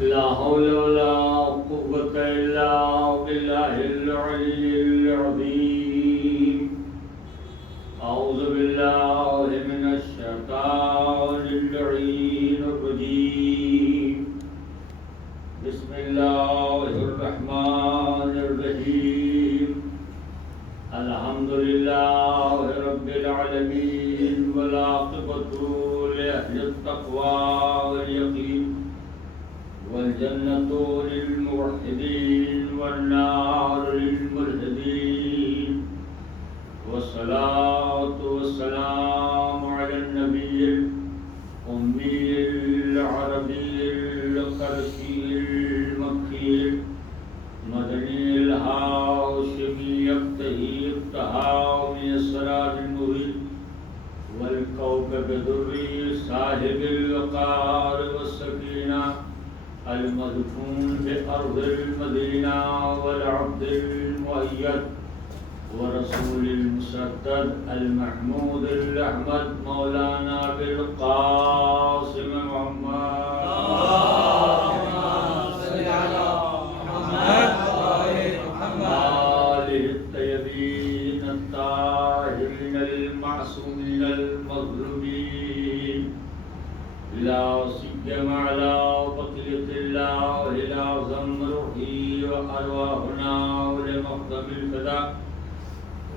لا حول ولا قوة إلا بالله العلي العظيم. أعوذ بالله من الشيطان اللعين الرجيم. بسم الله الرحمن الرحيم. الحمد لله رب العالمين والعاقبة لأهل التقوى واليقين والجنة للموحدين والنار للملحدين والصلاة والسلام على النبي الأمي العربي القرشي المكي المدني الهاشمي الطهير الطهاوي من السراب المبين والكوكب الدري صاحب الوقار والسكينة المدفون بأرض المدينة والعبد المؤيد ورسول المسدد المحمود الأحمد مولانا بالقاسم محمد. اللهم صل على محمد وآل محمد. آله الطيبين الطاهرين المعصومين المظلومين لا سيما على بقية الله الأعظم روحي وأرواحنا ولمقدم الفداء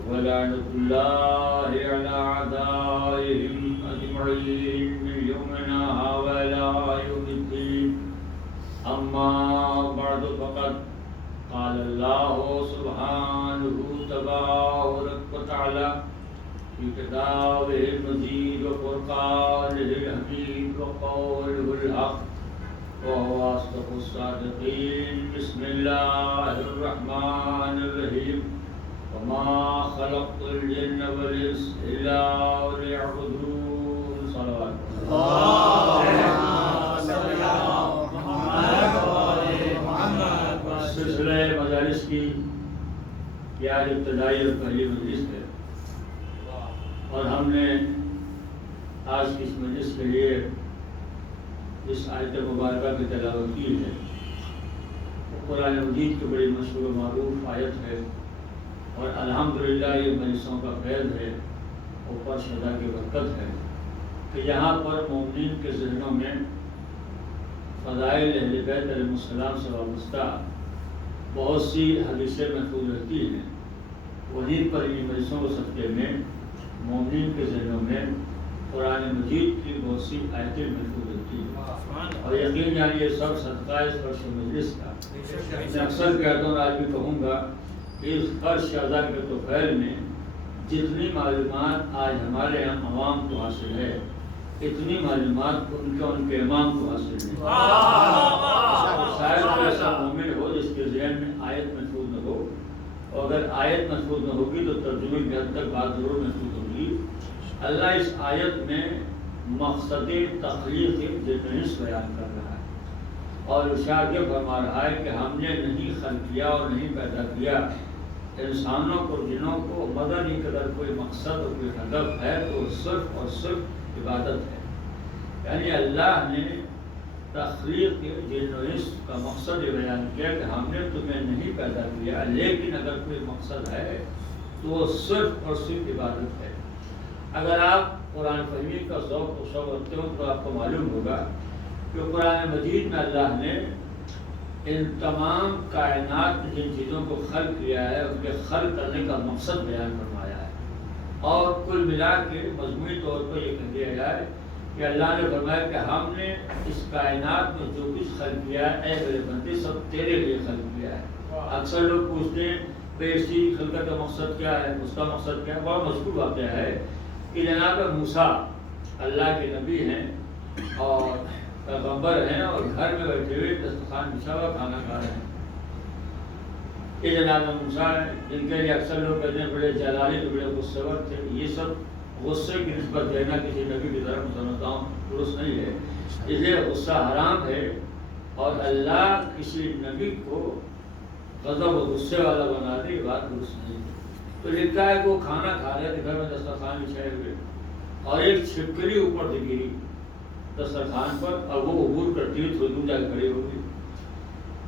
ولعنة الله على أعدائهم أجمعين من يومنا وإلى يوم الدين. أما بعد فقد قال الله سبحانه تبارك وتعالى في كتابه المجيد وفرقانه الحميد وقوله الحق وهو أصدق الصادقين. بسم الله الرحمن الرحيم. وما خلقت الجن والإنس إلا ليعبدون. صلوات اللهم صل على محمد وآل محمد. سلسلہ مجالس کی یہ آج ابتدائی اور پہلی مجلس ہے اور ہم نے آج کی اس مجلس کے لیے اس آیت مبارکہ کی تلاوت کی ہے. وہ قرآن مجید کی بڑی مشہور و معروف آیت ہے اور الحمدللہ یہ مجلسوں کا فیض ہے، اوپر شدا کی برکت ہے کہ یہاں پر مومنین کے ذہنوں میں فضائل اہل بیت علیہ السلام سے وابستہ بہت سی حدیثیں محفوظ رہتی ہیں. وہیں پر ان مجلسوں کے صدقے میں مومنین کے ذہنوں میں قرآن مجید کی بہت سی آیتیں محفوظ رہتی ہیں اور یقین یعنی یہ سب صدقہ اس فرش مجلس کا. میں اکثر کہتا ہوں، آج بھی کہوں گا، اس فرش اعظم کے توفیل میں جتنی معلومات آج ہمارے یہاں عوام کو حاصل ہے اتنی معلومات ان کے امام کو حاصل ہے. شاید کوئی ایسا مومن ہو جس کے ذہن میں آیت محفوظ نہ ہو، اور اگر آیت محفوظ نہ ہوگی تو ترجمے کی حد تک بات ضرور محفوظ ہوگی. اللہ اس آیت میں مقصد تخلیق جنس بیان کر رہا ہے اور ارشاد یہ فرما رہا ہے کہ ہم نے نہیں خلق کیا اور نہیں پیدا کیا انسانوں کو جنوں کو مگر ہی قدر کوئی مقصد اور کوئی ہدف ہے تو صرف اور صرف عبادت ہے. یعنی اللہ نے تخلیق جن و انس کا مقصد یہ بیان کیا کہ ہم نے تمہیں نہیں پیدا کیا، لیکن اگر کوئی مقصد ہے تو وہ صرف اور صرف عبادت ہے. اگر آپ قرآن فہمی کا ذوق و شوق رکھتے ہو تو آپ کو معلوم ہوگا کہ قرآن مجید میں اللہ نے ان تمام کائنات میں جن چیزوں کو خلق کیا ہے ان کے خلق کرنے کا مقصد بیان فرمایا ہے اور کل ملا کے مجموعی طور پر یہ کہہ دیا جائے کہ اللہ نے فرمایا کہ ہم نے اس کائنات میں جو کچھ خلق کیا ہے اے میرے بندے سب تیرے لیے خلق کیا ہے. اکثر لوگ پوچھتے ہیں بھائی اس کی خلقت کا مقصد کیا ہے، اس کا مقصد کیا ہے. بہت مشہور واقعہ ہے کہ جناب موسیٰ اللہ کے نبی ہیں اور پیغمبر ہیں اور گھر میں بیٹھے ہوئے دسترخوان بچھا ہوا کھانا کھا رہے ہیں. یہ جناب موسیٰ ہیں جن کے لیے اکثر لوگ کہتے ہیں بڑے جلالی تو بڑے غصے ور تھے. یہ سب غصے کی نسبت دینا کسی نبی کی طرف سمجھتا ہوں درست نہیں ہے، اس لیے غصہ حرام ہے اور اللہ کسی نبی کو غضب و غصے والا بنا دے یہ بات درست نہیں. تو لکھا ہے کہ وہ کھانا کھا رہے تھے گھر میں دسترخوان بچھائے ہوئے اور ایک چھپکلی اوپر سے گری. دسترخوان پر اور وہ عبور کرتی ہوئی تھوڑی دور جا کے کھڑی ہوگی.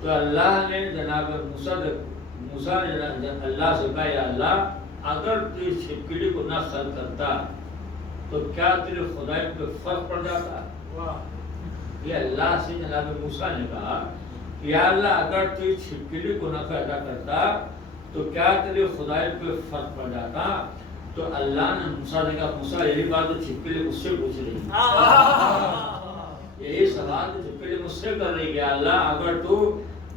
تو اللہ نے جناب موسیٰ نے اللہ سے کہا یا اللہ اگر تو اس چھپکلی کو نہ خلق کرتا تو کیا تیرے خدائی پہ فرق پڑ جاتا؟ یہ اللہ سے جناب موسیٰ نے کہا یا اللہ اگر تو اس چھپکلی کو نہ پیدا کرتا تو کیا تیرے خدائی پہ فرق پڑ جاتا؟ تو اللہ نے موسیٰ نے کہا موسیٰ یہی بات تو چھپکلی مجھ سے پوچھ رہی ہے، یہی سوال تو چھپکلی مجھ سے کر رہی ہے اللہ اگر تو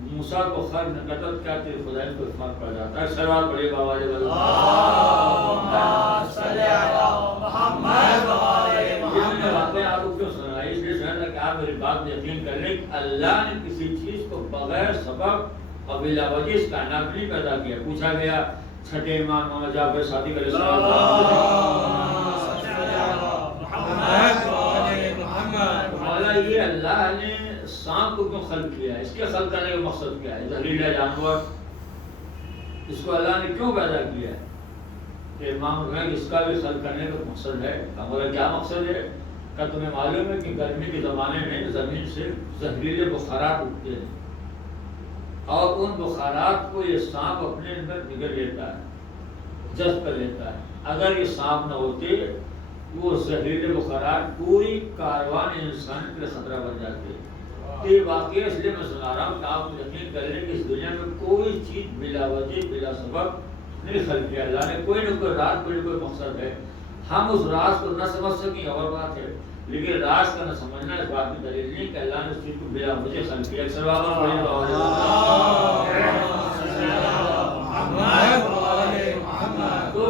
موسیٰ کو خلق نہ کرتا تو کیا تیرے خدائی پہ فرق پڑ جاتا ہے. سوال پڑھیے بابا جی اللہم صلی علی محمد و آل محمد. واقعہ آپ کو کیوں سنائی؟ اس لیے سنایا کہ آپ میری بات میں یقین کر لیں کہ اللہ نے کسی چیز کو بغیر سبب اور بلا وجہ اس کائنات نہیں پیدا کیا. پوچھا گیا چھٹے امام محمد جعفر صادق علیہ السلام مولا یہ اللہ نے سانپ کو کیوں خلق کیا ہے؟ اس کے خلق کرنے کا مقصد کیا ہے؟ زہریلا جانور اس کو اللہ نے کیوں پیدا کیا ہے؟ کہ امام کہ اس کا بھی خلق کرنے کا مقصد ہے. ہمارا کیا مقصد ہے؟ کہ تمہیں معلوم ہے کہ گرمی کے زمانے میں زمین سے زہریلے بخارات اٹھتے ہیں اور ان بخارات کو یہ سانپ اپنے اندر نگل لیتا ہے، جذب کر لیتا ہے. اگر یہ سانپ نہ ہوتے وہ زہریلے بخارات پوری کاروان انسان کے خطرہ بن جاتے. یہ واقعہ اس لیے میں سنا رہا ہوں کہ آپ یقین کر لیں کہ اس دنیا میں کوئی چیز بلا وجہ بلا سبب نہیں خلق کیا اللہ نے. کوئی نہ کوئی راز کوئی نہ کوئی مقصد ہے. ہم اس راز کو نہ سمجھ سکیں اور بات ہے، لیکن راز کا نہ سمجھنا اس بات کی دلیل نہیں کہ اللہ نے اس چیز کو بلا وجہ خلق کیا. اکثر بابا تو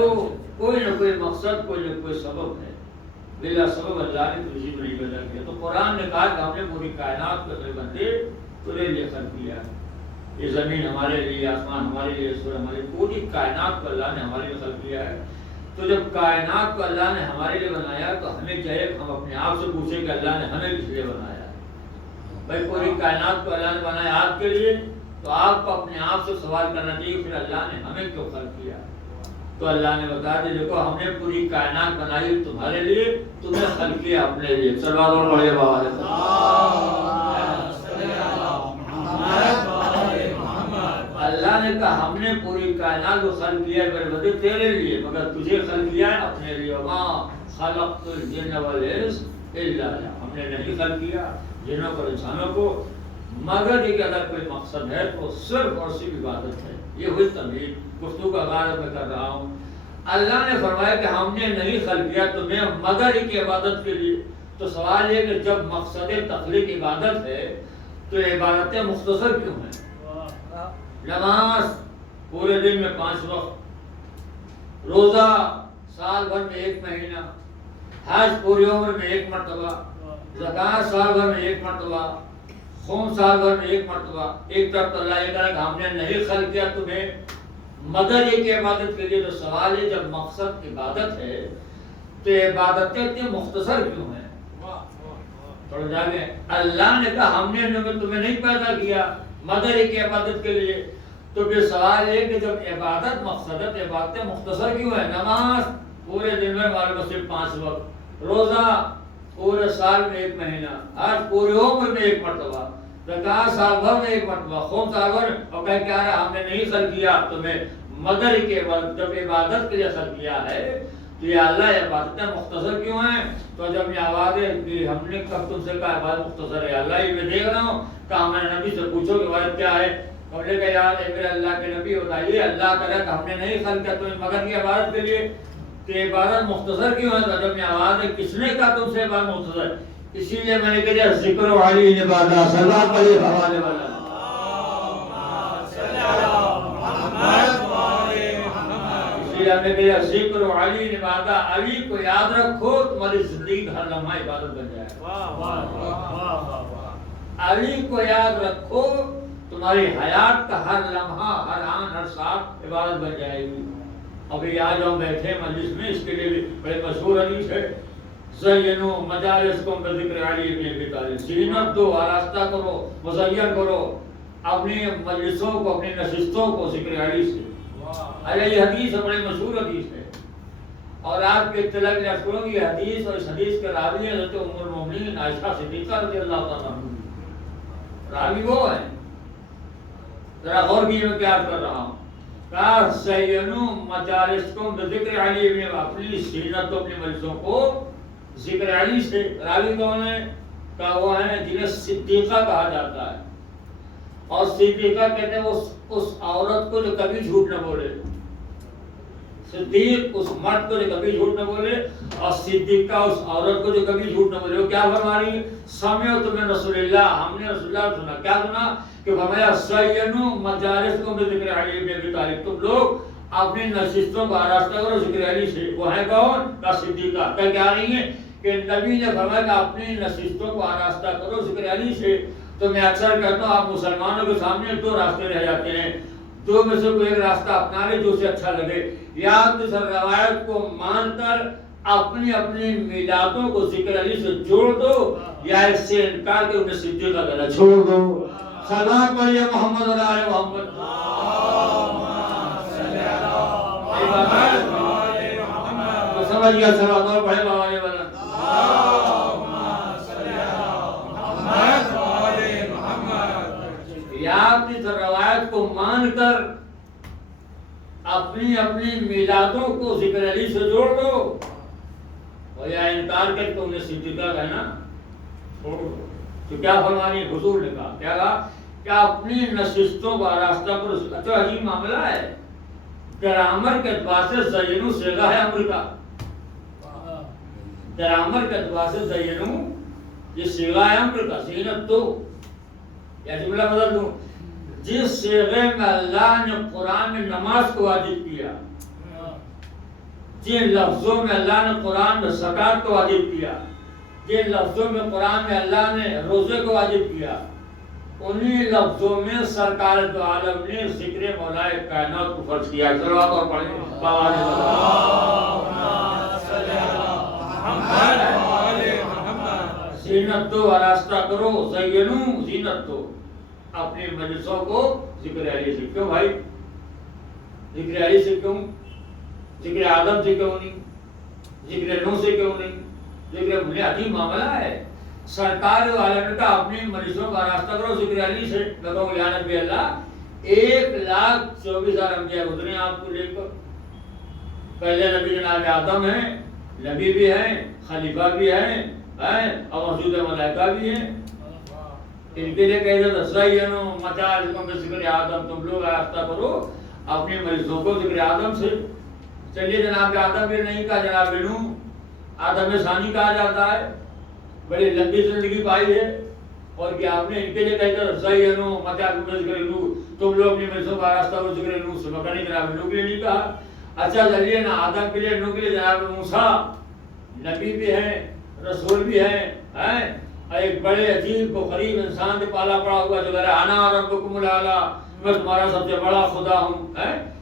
کوئی نہ کوئی مقصد کوئی نہ کوئی سبب ہے. بلا سبب اللہ نے کسی کو نہیں پیدا کیا. تو قرآن نے کہا کہ ہم نے پوری کائنات کو بندے تیرے لیے خلق کیا. یہ زمین ہمارے لیے، آسمان ہمارے لیے، سورج ہمارے لیے، پوری کائنات کو اللہ نے ہمارے لیے خلق کیا ہے. تو جب کائنات کو اللہ نے ہمارے لیے بنایا تو ہمیں چاہیے کہ ہم اپنے آپ سے پوچھیں کہ اللہ نے ہمیں کس لیے بنایا. بھائی پوری کائنات کو اللہ نے بنایا آپ کے لیے، تو آپ کو اپنے آپ سے سوال کرنا چاہیے پھر اللہ نے ہمیں کیوں خلق کیا. تو اللہ نے بتا دیا دیکھو ہم نے پوری کائنات بنائی تمہارے لیے، تمہیں خلق کیا اپنے لیے. سلوات پڑھیے بابا. اللہ نے کہا ہم نے پوری کائنات کو خلق کیا ہے میرے بندے تیرے لیے، مگر تجھے خلق کیا ہے اپنے لیے. وما خلقت الجن والانس الا ليعبدون. ہم نے نہیں خلق کیا جنوں کو انسانوں کو مگر یہ کہ اگر کوئی مقصد ہے تو صرف اور صرف عبادت ہے. یہ ہوئی تمہید گفتگو کا آغاز میں کر رہا ہوں. اللہ نے فرمایا کہ ہم نے نہیں خلق کیا تمہیں مگر ایک عبادت کے لیے. تو سوال یہ کہ جب مقصد تخلیق عبادت ہے تو عبادتیں مختصر کیوں ہیں؟ نماز پورے دن میں 5 وقت، روزہ سال بھر میں 1 مہینہ، حج پوری عمر میں 1 مرتبہ، زکوٰۃ سال بھر میں 1 مرتبہ، خون سال بھر میں 1 مرتبہ. ایک طرف تو اللہ یہ کہا کہ ہم نے نہیں خلق کیا تمہیں مگر ایک عبادت کے لیے. تو سوال ہے جب مقصد عبادت ہے تو عبادتیں اتنی مختصر کیوں ہیں؟ تھوڑا جاگے. اللہ نے کہا ہم نے تمہیں نہیں پیدا کیا مگر ایک عبادت کے لیے. تو پھر سوال ہے کہ جب عبادت مقصد ہے تو عبادتیں مختصر کیوں ہیں؟ نماز پورے دن میں ہمارے مسجد 5 وقت، روزہ پورے سال میں 1 مہینہ، حج پورے عمر میں 1 مرتبہ، زکوٰۃ سال بھر میں 1 مرتبہ، خون سال بھر. اور کہہ کیا رہا ہم نے نہیں خلق کیا تمہیں مگر ایک عبادت. جب عبادت کے لیے خلق کیا ہے تو یہ اللہ عبادتیں مختصر کیوں ہیں؟ تو جب یہ آواز ہے کہ ہم نے کب تم سے کہا عبادت مختصر ہے، اللہ یہ میں دیکھ رہا ہوں کہ ہمارے نبی سے پوچھو کہ عبادت کیا ہے. اور لے کہ یار اے میرے اللہ کے نبی بتائیے اللہ تعالیٰ کہ ہم نے نہیں خلق کیا تمہیں مگر کی عبادت کے لیے، کہ عبادت مختصر کیوں ہے؟ تو جب یہ آواز ہے کس نے کہا تم سے عبادت مختصر؟ اسی لیے میں نے کہا ذکر علی عبادت صلوات علیہ حوالے والا. ہم نے کہا ذکر علی عبادت، علی کو یاد رکھو تمہاری زندگی ہر لمحہ عبادت بن جائے. علی کو یاد رکھو تمہاری حیات کا ہر لمحہ ہر آن ہر ساتھ عبادت بن جائے گی. ابھی آج ہم بیٹھے مجلس میں اس کے لیے بھی بڑے مشہور حدیث ہے زینوا مجالسکم بذکر علی بن ابی طالب. زینت دو، آراستہ کرو، مزین کرو اپنی مجلسوں کو، اپنی نشستوں کو ذکر علی سے. یہ حدیث بڑی مشہور حدیث ہے. اور آپ کے اطلاع کے لیے کروں گی حدیث، اور اس حدیث کے راوی ہیں حضرت ام المومنین عائشہ صدیقہ رضی اللہ تعالیٰ عنہ، راوی وہ ہیں۔ ذرا غور کیجیے میں کیا کر رہا ہوں۔ کہا زینوا مجالسکم بذکر علی ابن، اپنی سیرت و اپنی مجلسوں کو ذکر علی سے۔ راوی کون ہے؟ کہا وہ ہیں جنہیں صدیقہ کہا جاتا ہے، اور صدیقہ کہتے ہیں اس عورت کو جو کبھی جھوٹ نہ بولے، صدیق اس مرد کو جو کبھی جھوٹ نہ بولے، اور صدیقہ اس عورت کو جو کبھی جھوٹ نہ بولے۔ وہ کیا فرما رہی ہے؟ سمعت من رسول اللہ، ہم نے رسول اللہ سنا، کیا سنا؟ کہ فرمایا زینوا مجالسکم بذکر علی ابن ابی طالب، تم لوگ اپنی نشستوں کو آراستہ کرو ذکر علی سے۔ وہ ہے کون؟ کا صدیقہ۔ کیا رہی ہے کہ نبی نے فرمایا کہ اپنی نشستوں کو آراستہ کرو ذکر علی سے۔ تو میں اکثر کہتا ہوں آپ مسلمانوں کے سامنے دو راستے رہ جاتے ہیں، دو میں سے کوئی ایک راستہ اپنا لے جو اسے اچھا لگے، یا تو اس روایت کو مان کر اپنی اپنی میلادوں کو ذکر علی سے جوڑ دو، یا اس سے انکار کے انہیں صدیقہ کہنا چھوڑ دو۔ سلام پڑھیے محمد علی آل محمد۔ تو سمجھ گیا، سلام اور پڑھے بابا یہ والا۔ یا اس روایت کو مان کر اپنی اپنی میلادوں کو ذکر علی سے جوڑ دو، اور یا انکار کر کے انہیں صدیقہ کہنا چھوڑ دو۔ تو کیا فرمانی حضور نے کہا؟ کیا کہا؟ کہ اپنی نشستوں کو آراستہ کرو۔ اچھا عجیب معاملہ ہے، گرامر کے اعتبار سے زینوا صیغہ ہے امر کا، گرامر کے اعتبار سے زینوا یہ صیغہ ہے امر کا، زینت تو، یا جملہ بدل دوں، جس صیغے میں اللہ نے قرآن میں نماز کو واجب کیا، جن لفظوں میں اللہ نے قرآن میں زکوٰۃ کو واجب کیا، جن لفظوں میں قرآن میں اللہ نے روزے کو واجب کیا، انہی لفظوں میں سرکار دو عالم نے ذکر مولائے کائنات کو فرض کیا۔ صلوات اور پڑھیں زینت دو، آراستہ کرو، زینوا زینت دو اپنی مجلسوں کو ذکر علی سے۔ کیوں بھائی ذکر علی سے کیوں؟ ذکر آدم سے کیوں نہیں؟ ذکر نوح سے کیوں نہیں؟ ذکر مجھے عجیب معاملہ ہے۔ سرکار عالم نے کہا اپنی مجلسوں کا راستہ کرو ذکر علی سے۔ میں کہوں یا نبی اللہ، 1,24,000 انبیاء گزرے آپ کو لے کر۔ پہلے نبی جناب آدم ہیں، نبی بھی ہیں، خلیفہ بھی ہیں، اور موجود ملائکہ بھی ہیں۔ ان کے لیے کہہ دیتا زینوا مجالسکم بذکر آدم، تم لوگ راستہ کرو اپنی مجلسوں کو ذکر آدم سے۔ چلیے جناب آدم بھی نہیں کہا، جناب نوح آدم ثانی کہا جاتا ہے، بڑی لمبی زندگی پائی ہے، اور کیا آپ نے ان کے لیے کہہ دیتا زینوا مجالسکم بذکر نوح، تم لوگ اپنی مجلسوں کا راستہ کرو ذکر نوح سے، مگر نہیں جناب نوح کے لیے نہیں کہا۔ اچھا چلیے نہ آدم کے لیے نوح کے لیے، جناب موسیٰ نبی بھی ہیں، رسول بھی ہیں، ایک بڑے عجیب کو قریب انسان سے پالا پڑا ہوا جو کہہ رہا ہے انا ربکم الاعلی، میں تمہارا سب سے بڑا خدا ہوں۔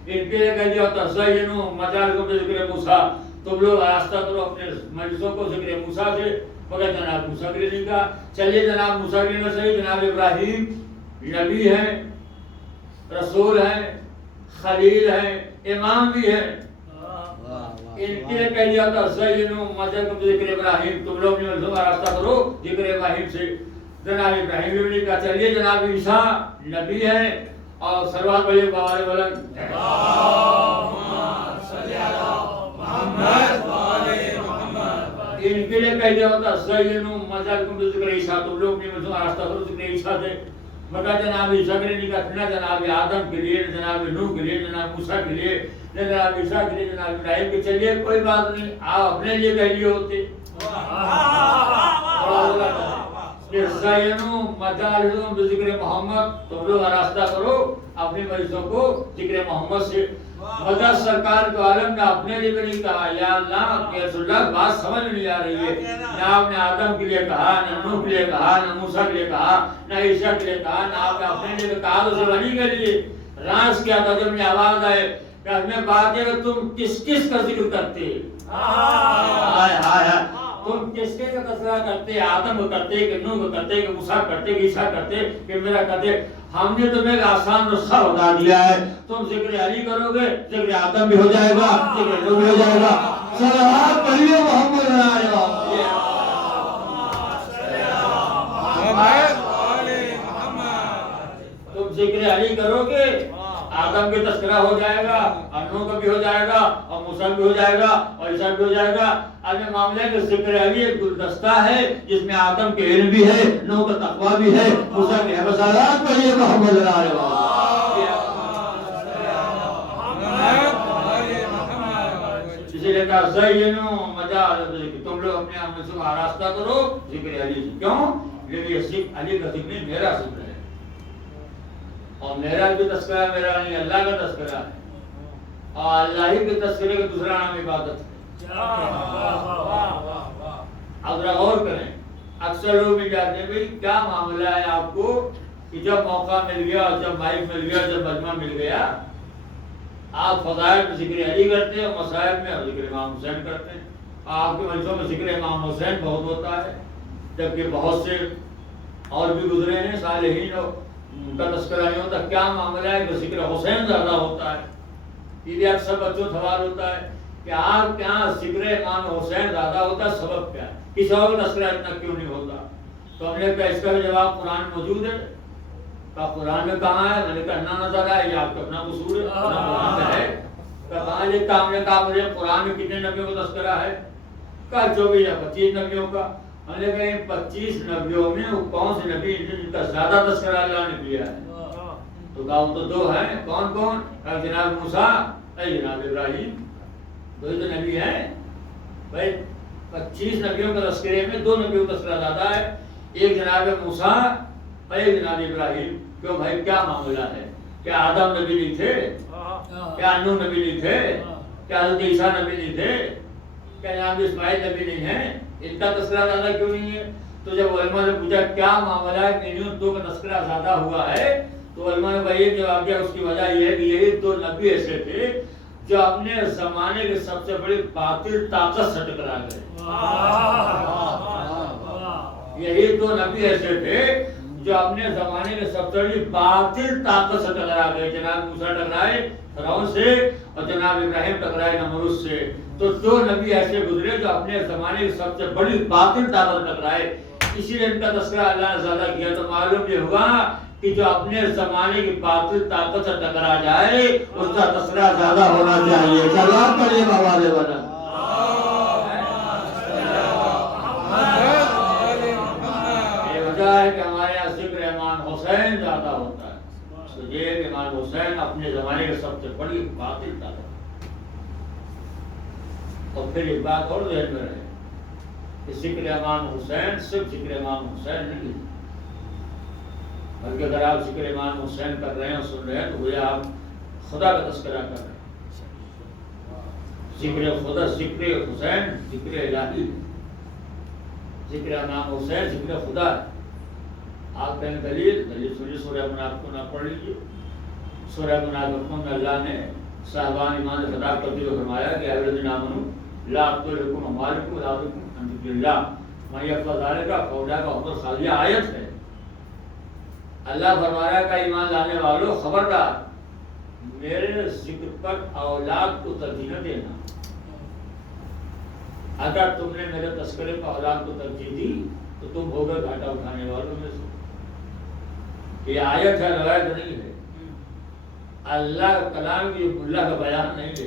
ان کے لیے کہہ دیا ہوتا زینوا مجالسکم بذکر موسیٰ، تم لوگ راستہ کرو اپنے مجلسوں کو ذکر موسیٰ سے، مگر جناب موسیٰ کے لیے نہیں کہا۔ چلیے جناب موسیٰ کے لیے نہ صحیح، جناب ابراہیم نبی ہیں، رسول ہیں، خلیل ہیں، امام بھی ہیں، ان کے لیے کہہ دیا تھا زینوا مجالسکم بذکر ابراہیم، تم لوگ اپنے مجلسوں کا راستہ کرو ذکر ابراہیم سے، جناب ابراہیم بھی نہیں کہا۔ چلیے جناب عیسیٰ نبی ہیں، اور صلوات پڑھیے بابا بلند، ان کے لیے کہہ دیا ہوتا زینوا مجالسکم بذکر عیسیٰ، تم لوگ اپنے مجلسوں کا راستہ کرو ذکر عیسیٰ سے، مگر جناب عیسیٰ کے لیے نہیں کہا، نہ جناب آدم کے لیے، نہ جناب نوح کے لیے، نہ جناب موسیٰ کے لیے، نہ جناب عیسیٰ کے لیے، جناب ابراہیم کے۔ چلیے کوئی بات نہیں، آپ اپنے لیے کہہ لیے ہوتے۔ زینوا مجالسکم بذکر محمد، تم لوگ راستہ کرو اپنی مجلسوں کو ذکر محمد سے، مگر سرکار دو عالم نے اپنے لیے بھی نہیں کہا۔ یا اللہ کہ رسول اللہ بات سمجھ نہیں آ رہی ہے، نہ آپ نے آدم کے لیے کہا، نہ نوح کے لیے کہا، نہ موسیٰ کے لیے کہا، نہ عیسیٰ کے لیے کہا، نہ آپ نے اپنے لیے کہا تو زبانی کے لیے۔ راز کیا تھا جب میں آواز آئے کہ ہمیں بات ہے کہ تم کس کس کا ذکر کرتے، تم کس کے کا تذکرہ کرتے، آدم کو کرتے کہ نوح کو کرتے کہ موسیٰ کرتے کہ عیسیٰ کرتے کہ میرا کرتے؟ ہم نے تمہیں ایک آسان نسخہ بتا دیا ہے، تم ذکر علی کرو گے ذکر آدم بھی ہو جائے گا، ذکر نوح بھی ہو جائے گا۔ صلوات پڑھیے محمد علیہ تم ذکر علی کرو گے آدم بھی تذکرہ ہو جائے گا، نوح کا بھی ہو جائے گا، اور موسیٰ بھی ہو جائے گا، اور عیسیٰ بھی ہو جائے گا۔ اب یہ معاملہ ہے کہ ذکر علی ایک گلدستہ ہے جس میں آدم کے علم بھی ہے، نوح کا تقویٰ بھی ہے، موسیٰ کی حفظ صلوات پڑھیے محمد علیہ اسی لیے کہا زینو مجال الذکر، تم لوگ اپنے آپ میں سے آراستہ کرو ذکر علی سے۔ کیوں؟ یہ ذکر علی کا ذکر نہیں، میرا ذکر ہے، اور میرا بھی تذکرہ میرا نہیں، اللہ کا تذکرہ ہے، اور اللہ ہی کے تذکرے کا دوسرا نام عبادت ہے۔ اب ذرا غور کریں، اکثر لوگ بھی جاتے ہیں بھئی کیا معاملہ ہے آپ کو کہ جب موقع مل گیا، جب مائک مل گیا، جب مجمع مل گیا، آپ فضائل میں ذکر علی کرتے ہیں اور مسائل میں ذکر امام حسین کرتے ہیں۔ آپ کے مجلسوں میں ذکر امام حسین بہت ہوتا ہے، جبکہ بہت سے اور بھی گزرے ہیں صالحین، ان کا تذکرہ نہیں ہوتا۔ کیا معاملہ ہے کہ ذکر حسین زیادہ ہوتا ہے؟ یہ بھی اکثر بچوں سوال ہوتا ہے کہ آپ کے یہاں ذکر امام حسین زیادہ ہوتا ہے، سبب کیا ہے؟ کسی اور کا تذکرہ اتنا کیوں نہیں ہوتا؟ تو ہم نے کہا اس کا بھی جواب قرآن موجود ہے۔ کہا قرآن میں کہاں ہے؟ میں نے کہا نہ نظر آئے، یہ آپ کا اپنا قصور ہے، اپنا قرآن میں ہے۔ کہاں لکھا؟ ہم نے کہا مجھے قرآن میں کتنے نبیوں کا تذکرہ ہے؟ کہا 24 یا 25 نبیوں کا۔ ہم نے کہا ان 25 نبیوں میں وہ کون سے نبی جن کا زیادہ تذکرہ اللہ نے کیا ہے؟ تو کہا وہ تو 2 ہیں۔ کون کون؟ کہا جناب موسیٰ اور جناب ابراہیم، 2 تو نبی ہیں بھائی۔ 25 نبیوں کا تذکرے میں 2 نبیوں کا تذکرہ زیادہ ہے، ایک جناب موسیٰ اور ایک جناب ابراہیم۔ کیوں بھائی کیا معاملہ ہے؟ کیا آدم نبی نہیں تھے؟ کیا نوح نبی نہیں تھے؟ کیا حضرت عیسیٰ نبی نہیں تھے؟ کیا جناب اسماعیل نبی نہیں ہیں؟ ان کا تذکرہ زیادہ کیوں نہیں ہے؟ تو جب علماء نے پوچھا کیا معاملہ ہے کہ انہوں 2 کا تذکرہ زیادہ ہوا ہے، تو علماء نے یہ جواب دیا، اس کی وجہ یہ ہے کہ یہی 2 نبی ایسے تھے جو اپنے زمانے کے سب سے بڑی باطل طاقت سے ٹکرا گئے۔ یہی 2 نبی ایسے تھے جو اپنے زمانے کے سب سے بڑی باطل طاقت سے ٹکرا گئے۔ جناب موسیٰ ٹکرائے فرعون سے اور جناب ابراہیم ٹکرائے نمرود سے۔ تو 2 نبی ایسے گزرے جو اپنے زمانے کی سب سے بڑی باطل طاقت ٹکرائے، اسی لیے ان کا تذکرہ اللہ نے زیادہ کیا۔ تو معلوم یہ ہوا کہ جو اپنے زمانے کی باطل طاقت سے ٹکرا جائے اس کا تذکرہ زیادہ ہونا چاہیے۔ صلوات پڑھیے محمد علیہ۔ یہ وجہ ہے کہ ہمارے یہاں ذکر امام حسین زیادہ ہوتا ہے، تو یہ کہ امام حسین اپنے زمانے کی سب سے بڑی باطل طاقت۔ اور پھر ایک بات اور ذہن میں رہے کہ ذکر امام حسین صرف ذکر امام حسین نہیں، بلکہ اگر آپ ذکر امام حسین کر رہے ہیں اور سن رہے ہیں تو گویا آپ خدا کا تذکرہ کر رہے ہیں۔ ذکر خدا، ذکر حسین ذکر الہی، ذکر امام حسین ذکر خدا ہے۔ آپ کہیں دلیل سنیے، سورہ منافقون آپ پڑھ لیجیے۔ سورہ منافقون میں اللہ نے صاحبان ایمان سے خطاب کرتے ہوئے فرمایا کہ اے الذین آمنوا لا تلهکم اموالکم ولا اولادکم عن ذکر اللہ من یفعل ذلک فاولئک هم الخاسرون۔ یہ آیت ہے، اللہ فرما رہا ہے کہ ایمان لانے والوں خبردار میرے ذکر پر اولاد کو ترجیح نہ دینا۔ اگر تم نے میرے تذکرے پر اولاد کو ترجیح دی تو تم ہو گئے گھاٹا اٹھانے والوں میں سے۔ یہ آیت ہے، روایت نہیں ہے، اللہ کا کلام کی اللہ کا بیان نہیں ہے۔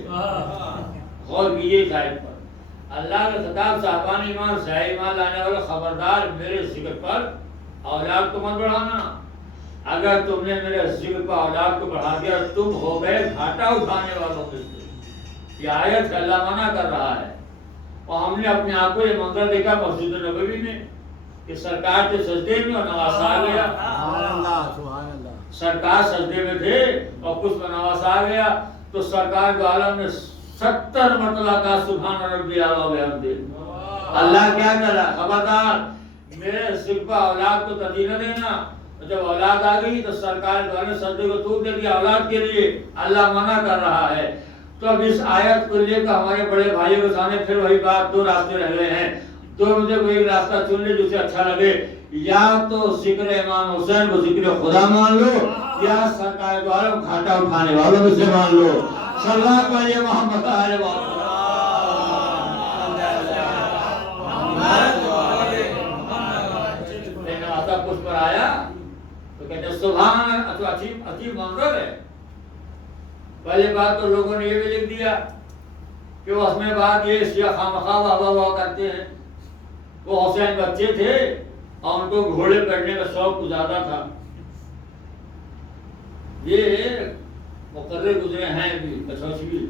غور کیجیے اس آیت پر، اللہ کا خطاب صاحبان ایمان سے، ایمان لانے والے خبردار میرے ذکر پر اولاد کو مت بڑھانا۔ اگر تم نے میرے ذکر پر اولاد کو بڑھا دیا تم ہو گئے گھاٹا اٹھانے والوں میں سے۔ یہ آیت کا اللہ منع کر رہا ہے۔ اور ہم نے اپنے آپ کو یہ منظر دیکھا مسجد نبوی میں کہ سرکار کے سجدے میں اور نواسا آ گیا۔ سرکار سجدے میں تھے اور کچھ میں نواسا آ گیا تو سرکار کے عالم نے 70 مرتبہ کہا سبحان ربی اعلیٰ و بحمدہ۔ اللہ کیا کر رہا ہے؟ خبردار میرے ذکر پر اولاد کو ترجیح نہ دینا۔ جب اولاد آ گئی تو سرکار کے عالم نے سجدے کو توڑ دے دیا اولاد کے لیے، اللہ منع کر رہا ہے۔ تو اب اس آیت کو لے کر ہمارے بڑے بھائیوں کے سامنے پھر وہی بات، 2 راستے رہ گئے ہیں۔ تو مجھے کوئی ایک راستہ چن لے جو سے اچھا لگے، یا تو ذکر امام حسین کو ذکر خدا مان لو یا سرکار کے عالم گھاٹا اٹھانے والوں میں سے مان لو۔ صلوات پڑھیے محمد علیہ وسلم۔ پر آیا تو کہتے ہیں سبحان، تو عجیب منظر ہے۔ پہلی بات تو لوگوں نے یہ بھی لکھ دیا کہ وہ اس میں بات یہ شیعہ خامخواہ واہ واہ کرتے ہیں، وہ حسین بچے تھے اور ان کو گھوڑے پڑھنے کا شوق زیادہ تھا۔ یہ مقرر گزرے ہیں بھی کچھوچوی،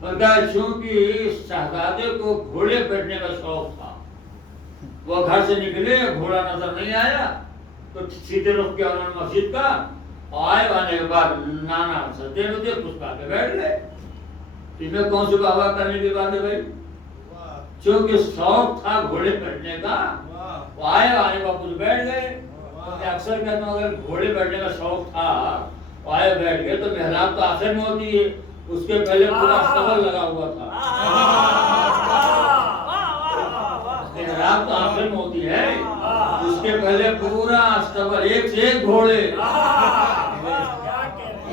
اور کہا چونکہ شہزادے کو گھوڑے بیٹھنے کا شوق تھا، وہ گھر سے نکلے، گھوڑا نظر نہیں آیا تو سیدھے رخ کیا انہوں نے مسجد کا، آئے آنے کے بعد نانا سجدے میں تھے، کچھ پا کے بیٹھ گئے۔ اس میں کون سی بابا کرنے کی بات ہے بھائی؟ چونکہ شوق تھا گھوڑے بیٹھنے کا، وہ آئے آنے کا کچھ بیٹھ گئے۔ اکثر کہتا ہوں اگر گھوڑے بیٹھنے کا شوق تھا، وہ آئے بیٹھ گئے، تو محراب تو آخر میں ہوتی ہے، اس کے پہلے پورا استبل لگا ہوا تھا۔ محراب تو آخر میں ہوتی ہے، اس کے پہلے پورا استبل، ایک سے ایک گھوڑے،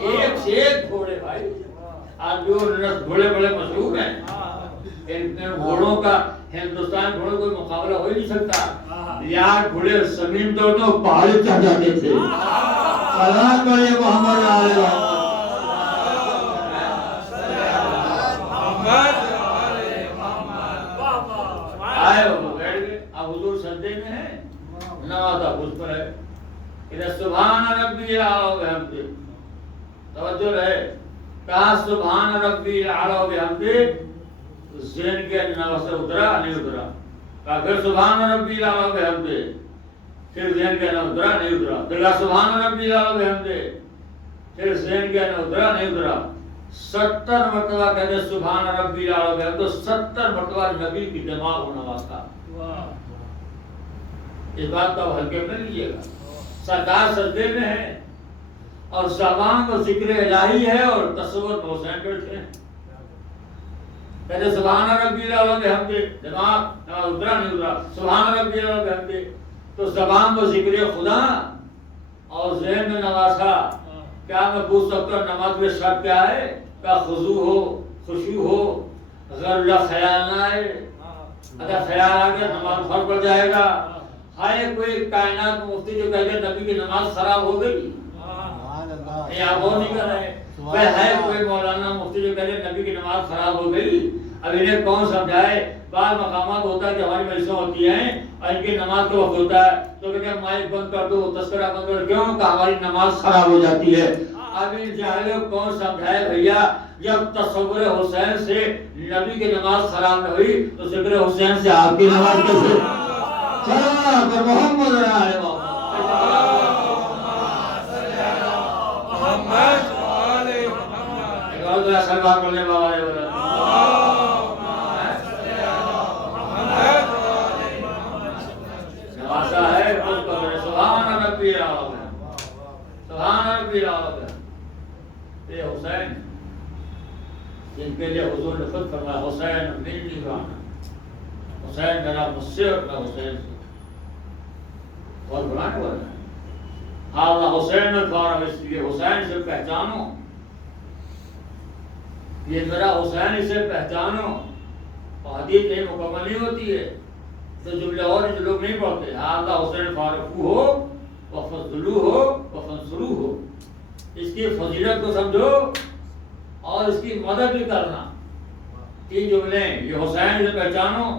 ایک سے ایک گھوڑے بھائی۔ آج جو گھوڑے بڑے مشہور ہیں، ان گھوڑوں کا ہندوستان گھوڑوں کوئی مقابلہ ہو ہی نہیں سکتا۔ یار گھوڑے زمین توڑ تو پہاڑی چڑھ جاتے تھے۔ سلام پڑھیے محمد علیہ آئے ہو بیٹھ گئے۔ اب حضور سجدے میں ہے، نماز اب اس پر ہے، ادھر سبحان ربی الاعلی بحمدہ، توجہ رہے، کہا سبحان ربی الاعلی بحمدہ، ذہن کے نماز سے اترا نہیں اترا، کہا پھر سبحان ربی الاعلی بحمدہ، پھر ذہن کے نماز اترا نہیں اترا، پھر کہا سبحان ربی الاعلی بحمدہ، پھر ذہن کے نماز اترا نہیں اترا۔ 70 مرتبہ کہتے سبحان ربی الاعلی بحمدہ، 70 مرتبہ نبی کی دماغ و نواز کا۔ اس بات کو ہلکے میں لیجیے گا، سرکار سجدے میں ہے اور زبان کو ذکر الہی ہے اور تصور حسین بیٹھے ہیں، کہتے سبحان ربی الاعلی بحمدہ، دماغ اترا نہیں اترا، سبحان ربی الاعلی بحمدہ، تو زبان کو ذکر خدا اور ذہن میں نوازا۔ کیا میں پوچھ سکتا ہوں نماز میں شرط کیا ہے؟ کہ خضوع ہو، خشوع ہو، اگر اللہ خیال نہ آئے، اگر خیال آ گیا نماز فرض پڑ جائے گا۔ ہائے کوئی کائنات مفتی جو کہتے نبی کی نماز خراب ہو گئی، یہ آپ وہ نہیں کر رہے، ہے کوئی مولانا مفتی جو کہتے نبی کی نماز خراب ہو گئی، اب انہیں کون سمجھائے؟ بعض مقامات ہوتا ہے کہ ہماری مجلسیں ہوتی ہیں اور ان کی نماز کا وقت ہوتا ہے تو کہتے ہیں مائک بند کر دو، تذکرہ بند کر دو، کیوں کہ ہماری نماز خراب ہو جاتی ہے۔ اب ان جاہلوں کو کون سمجھائے بھیا؟ جب تصور حسین سے نبی کی نماز خراب نہ ہوئی تو ذکر حسین سے آپ کی نماز کیسے؟ سلام پر محمد علیہ سلوات پڑھنے بابا علیہ وسلم۔ نوازا ہے سبحان ربی الاعلی، سبحان ربی الاعلی۔ یہ حسین جن کے لیے حضور نے خود فرمایا حسین منی وانا، حسین میرا مجھ سے اور میں حسین سے، بہت بلانے والا ہے۔ ہاں حسین الفارغ، اس لیے حسین سے پہچانو، یہ میرا حسین، اسے پہچانو۔ اور حدیث یہ مکمل نہیں ہوتی ہے تو جملے اور جو لوگ نہیں پڑھتے، ہاں حسین فارقو ہو وفضلو ہو وفنصرو ہو، اس کی فضیلت کو سمجھو اور اس کی مدد بھی کرنا۔ تین جملے، یہ حسین سے پہچانو،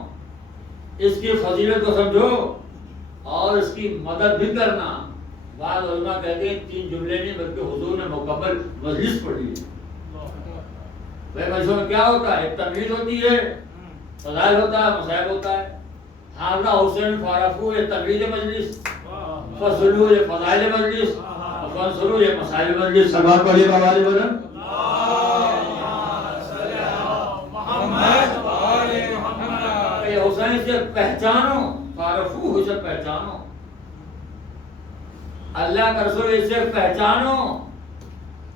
اس کی فضیلت کو سمجھو اور اس کی مدد بھی کرنا۔ بعض علماء کہتے ہیں تین جملے نہیں بلکہ حضور نے مکمل مجلس پڑھی ہے۔ بھائی مجلسوں میں کیا ہوتا ہے؟ ایک تمہید ہوتی ہے، فضائل ہوتا ہے، مصائب ہوتا ہے۔ حاضرہ حسین فارقو یہ تمہید مجلس، فضلو یہ فضائل مجلس، فنصرو یہ مسائل مجلس۔ سلوات پڑھیے بابا علیہ وسلم۔ حسین سے پہچانو، فارقو اسے پہچانو، اللہ کا رسول اسے پہچانو۔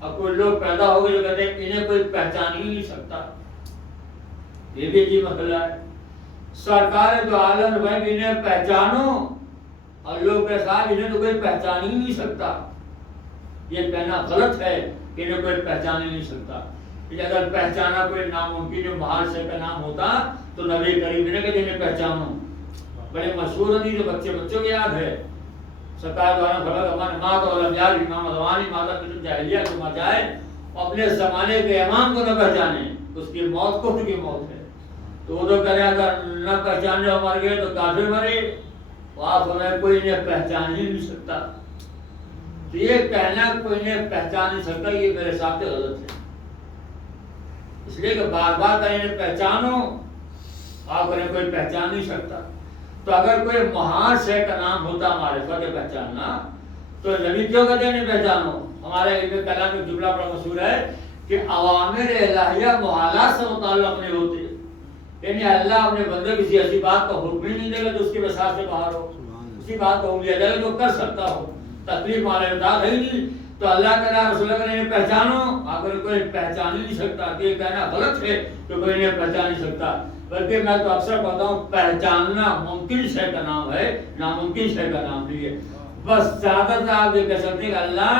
اب کوئی لوگ پیدا ہو گئے جو کہتے ہیں انہیں کوئی پہچان ہی نہیں سکتا، یہ بھی عجیب مسئلہ ہے۔ سرکار دو عالم بھائی انہیں پہچانو اور لوگ کے ساتھ انہیں تو کوئی پہچان ہی نہیں سکتا، یہ کہنا غلط ہے کہ انہیں کوئی پہچان ہی نہیں سکتا۔ اگر پہچانا کوئی ناممکن جو محال سے کا نام ہوتا تو نبی کریم نے کہ انہیں پہچانو۔ بڑے مشہور حدیث جو بچوں کو یاد ہے، سرکار دوارا فرمایا ہمارے ماں تو علم یار امام ادوانی مادہ کتب جاہلیہ کو مر جائے اپنے زمانے کے امام کو نہ پہچانے اس کی موت کفر کی موت ہے. تو وہ تو کرے اگر نہ پہچانے اور مر گئے تو کافر مرے. آپ ہمیں کوئی انہیں پہچان ہی نہیں سکتا. تو یہ کہنا کوئی انہیں پہچان نہیں سکتا یہ میرے حساب سے غلط ہے. اس لیے کہ بار بار کہ انہیں پہچانو آپ انہیں کوئی پہچان نہیں سکتا. تو اگر کوئی مہان شے کا نام ہوتا معرفت پہچاننا تو نبی کیوں کہتے ہیں نہیں پہچانو. ہمارے علم کلام میں جملہ بڑا مشہور ہے کہ اوامر الہیہ محالات سے متعلق نہیں ہوتے. یعنی اللہ اپنے بندے کسی ایسی بات کا حکم ہی نہیں دے گا تو اس کی وسعت سے باہر ہو. اسی بات کو لیا جائے جو کر سکتا ہو. تکلیف ہمارے بتا ہے ہی نہیں. تو اللہ کا نام رسول اللہ نے پہچانو اگر کوئی پہچان ہی نہیں سکتا تو یہ کہنا غلط ہے کہ کوئی انہیں پہچان نہیں سکتا. بلکہ میں تو اکثر بتاؤں پہچاننا ممکن شے کا نام ہے ناممکن شے کا نام نہیں ہے. بس زیادہ سے آپ یہ کہہ سکتے ہیں کہ اللہ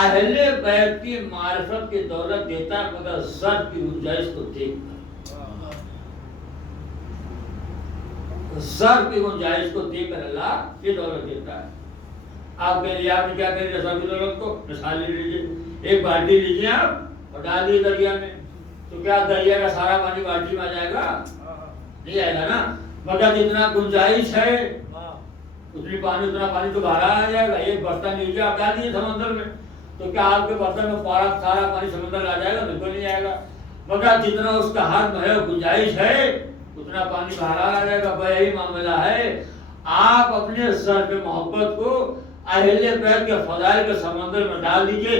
اہل بیت کی معرفت کی دولت دیتا ہے مگر ضرب کی گنجائش کو دیکھ کر. ضرب کی گنجائش کو دیکھ کر اللہ یہ دولت دیتا ہے. آپ کے لیے آپ نے کیا کری ضرب کی دولت کو مثال لے لیجیے. ایک بالٹی لیجیے آپ اور ڈال دیجیے دریا میں تو کیا دریا کا سارا پانی بالٹی میں آ جائے گا؟ نہیں آئے گا نا. مگر جتنا گنجائش ہے اتنا پانی تو باہر آ جائے گا. ایک برتن لیجیے آپ ڈال دیجیے سمندر میں تو کیا آپ کے برتن میں سارا پانی سمندر آ جائے گا؟ بالکل نہیں آئے گا. مگر جتنا اس کا حد ہے گنجائش ہے اتنا پانی باہر آ جائے گا. یہی معاملہ ہے. آپ اپنے سر پہ محبت کو اہل بیت کے فضائل کے سمندر میں ڈال دیجیے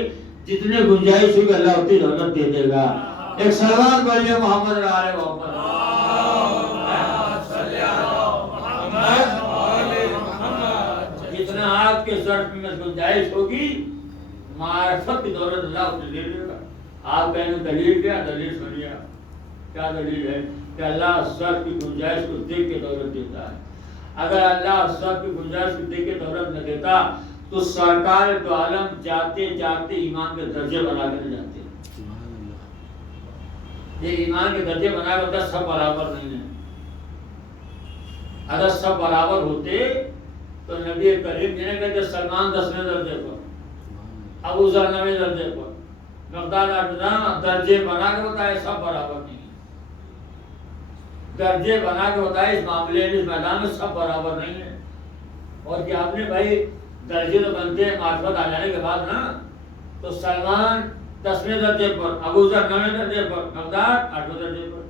جتنے گنجائش ہوگی اللہ اتنی دولت دے دے گا. ایک سلوات پڑھیے محمد علیہ محمد. جتنا آپ کے ظرف میں گنجائش ہوگی معرفت کی دولت اللہ اتنی دے دے گا. آپ کہیں گے دلیل کیا؟ دلیل سنیے. کیا دلیل ہے؟ کہ اللہ ظرف کی گنجائش کو دیکھ کے دولت دیتا ہے. اگر اللہ ظرف کی گنجائش کو دیکھ کے دولت نہ دیتا تو سرکار دو عالم جاتے جاتے ایمان کے درجے بنا کر جاتے. یہ ایمان کے درجے بنا کر سب برابر نہیں ہیں. اگر سب برابر ہوتے تو نبی کریم جنہیں کہتے سلمان 10ویں درجے پر, ابو ذر 9ویں درجے پر, مقداد درجے بنا کے بتائے سب برابر نہیں. درجے بنا کے بتائے اس معاملے میں اس میدان میں سب برابر نہیں ہے. اور کیا آپ نے بھائی درجے تو بنتے ہیں معرفت آ جانے کے بعد نا. تو سلمان 10ویں درجے پر, ابو ذر 9ویں درجے پر, مقداد 8ویں درجے پر.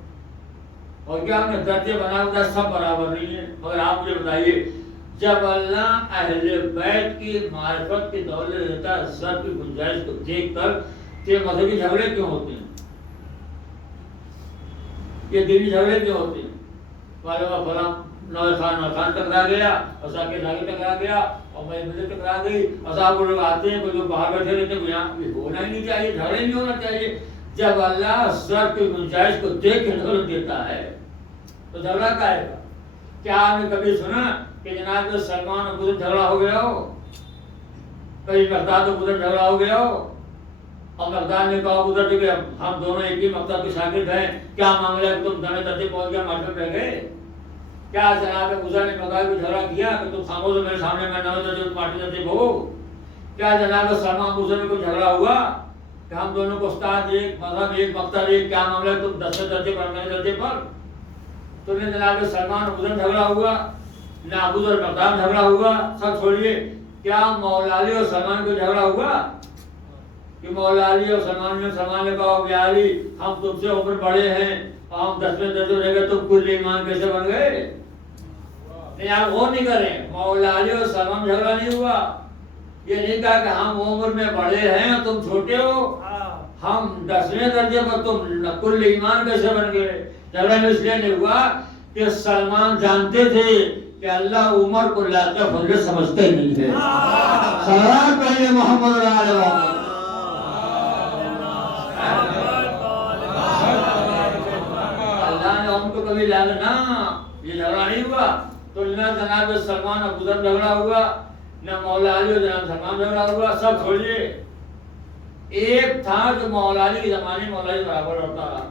اور کیا آپ نے درجے بنا کے بتایا سب برابر نہیں ہے. مگر آپ مجھے بتائیے جب اللہ اہل بیت کی معرفت کی دولت دیتا ہے ضرب کی گنجائش کو دیکھ کر تو یہ مذہبی جھگڑے کیوں ہوتے ہیں؟ یہ دینی جھگڑے کیوں ہوتے ہیں؟ فلاں نوے خان ٹکرا گیا اور ذاکر ناگی ٹکرا گیا اور میں ٹکرا گئی اور صاحب لوگ آتے ہیں کوئی لوگ باہر بیٹھے رہتے ہیں یہاں ہونا ہی نہیں چاہیے, جھگڑے نہیں ہونا چاہیے. جب اللہ ضرب کی گنجائش کو دیکھ کے دولت دیتا ہے تو جھگڑا کا ہے گا؟ کیا آپ نے کبھی سنا کہ جناب سلمان اور ابو ذر جھگڑا ہو گیا ہو؟ کبھی مقداد اور ابو ذر جھگڑا ہو گیا ہو اور مقداد نے کہا ابو ذر کہ ہم دونوں ایک ہی مقداد کے شاگرد ہیں, کیا معاملہ ہے کہ تم 9ویں درجے پہنچ گیا مارکیٹ رہ گئے؟ کیا جناب ابو ذر نے مقداد کو جھگڑا کیا کہ تم خاموش ہو میرے سامنے میں 9ویں درجے مارکیٹ درجے ہو؟ کیا جناب سلمان ابو ذر میں کوئی جھگڑا ہوا کہ ہم دونوں کو استاد ایک مذہب ایک مقصد ایک, کیا معاملہ ہے تم 10ویں درجے پر 9ویں درجے پر؟ تو نے جناب سلمان ابو ذر جھگڑا ہوا نہ ابو ذر مقداد جھگڑا ہوا. سب چھوڑیے, کیا مولا علی اور سلمان کو جھگڑا ہوا کہ مولا علی اور سلمان نے کہا کہ علی ہم تم سے عمر بڑے ہیں اور ہم 10ویں درجے رہ گئے تم کل ایمان کیسے بن گئے؟ نہیں آپ وہ نہیں کریں. مولا علی اور سلمان جھگڑا نہیں ہوا. یہ نہیں کہا کہ ہم عمر میں بڑے ہیں اور تم چھوٹے ہو, ہم 10ویں درجے پر تم کل ایمان کیسے بن گئے. جھگڑا اس لیے نہیں ہوا کہ سلمان جانتے تھے کہ اللہ عمر کو لاقہ فضل سمجھتے ہی نہیں ہے. صلوات پڑھیے محمد علیہ وسلم. اللہ نے ہم کو کبھی لانا یہ جھگڑا نہیں ہوا. تو نہ جناب سلمان ابو ذر جھگڑا ہوا نہ مولا علی اور جناب سلمان جھگڑا ہوا. سب چھوڑیے, ایک تھا جو مولا علی کے زمانے میں مولا علی برابر ہوتا رہا.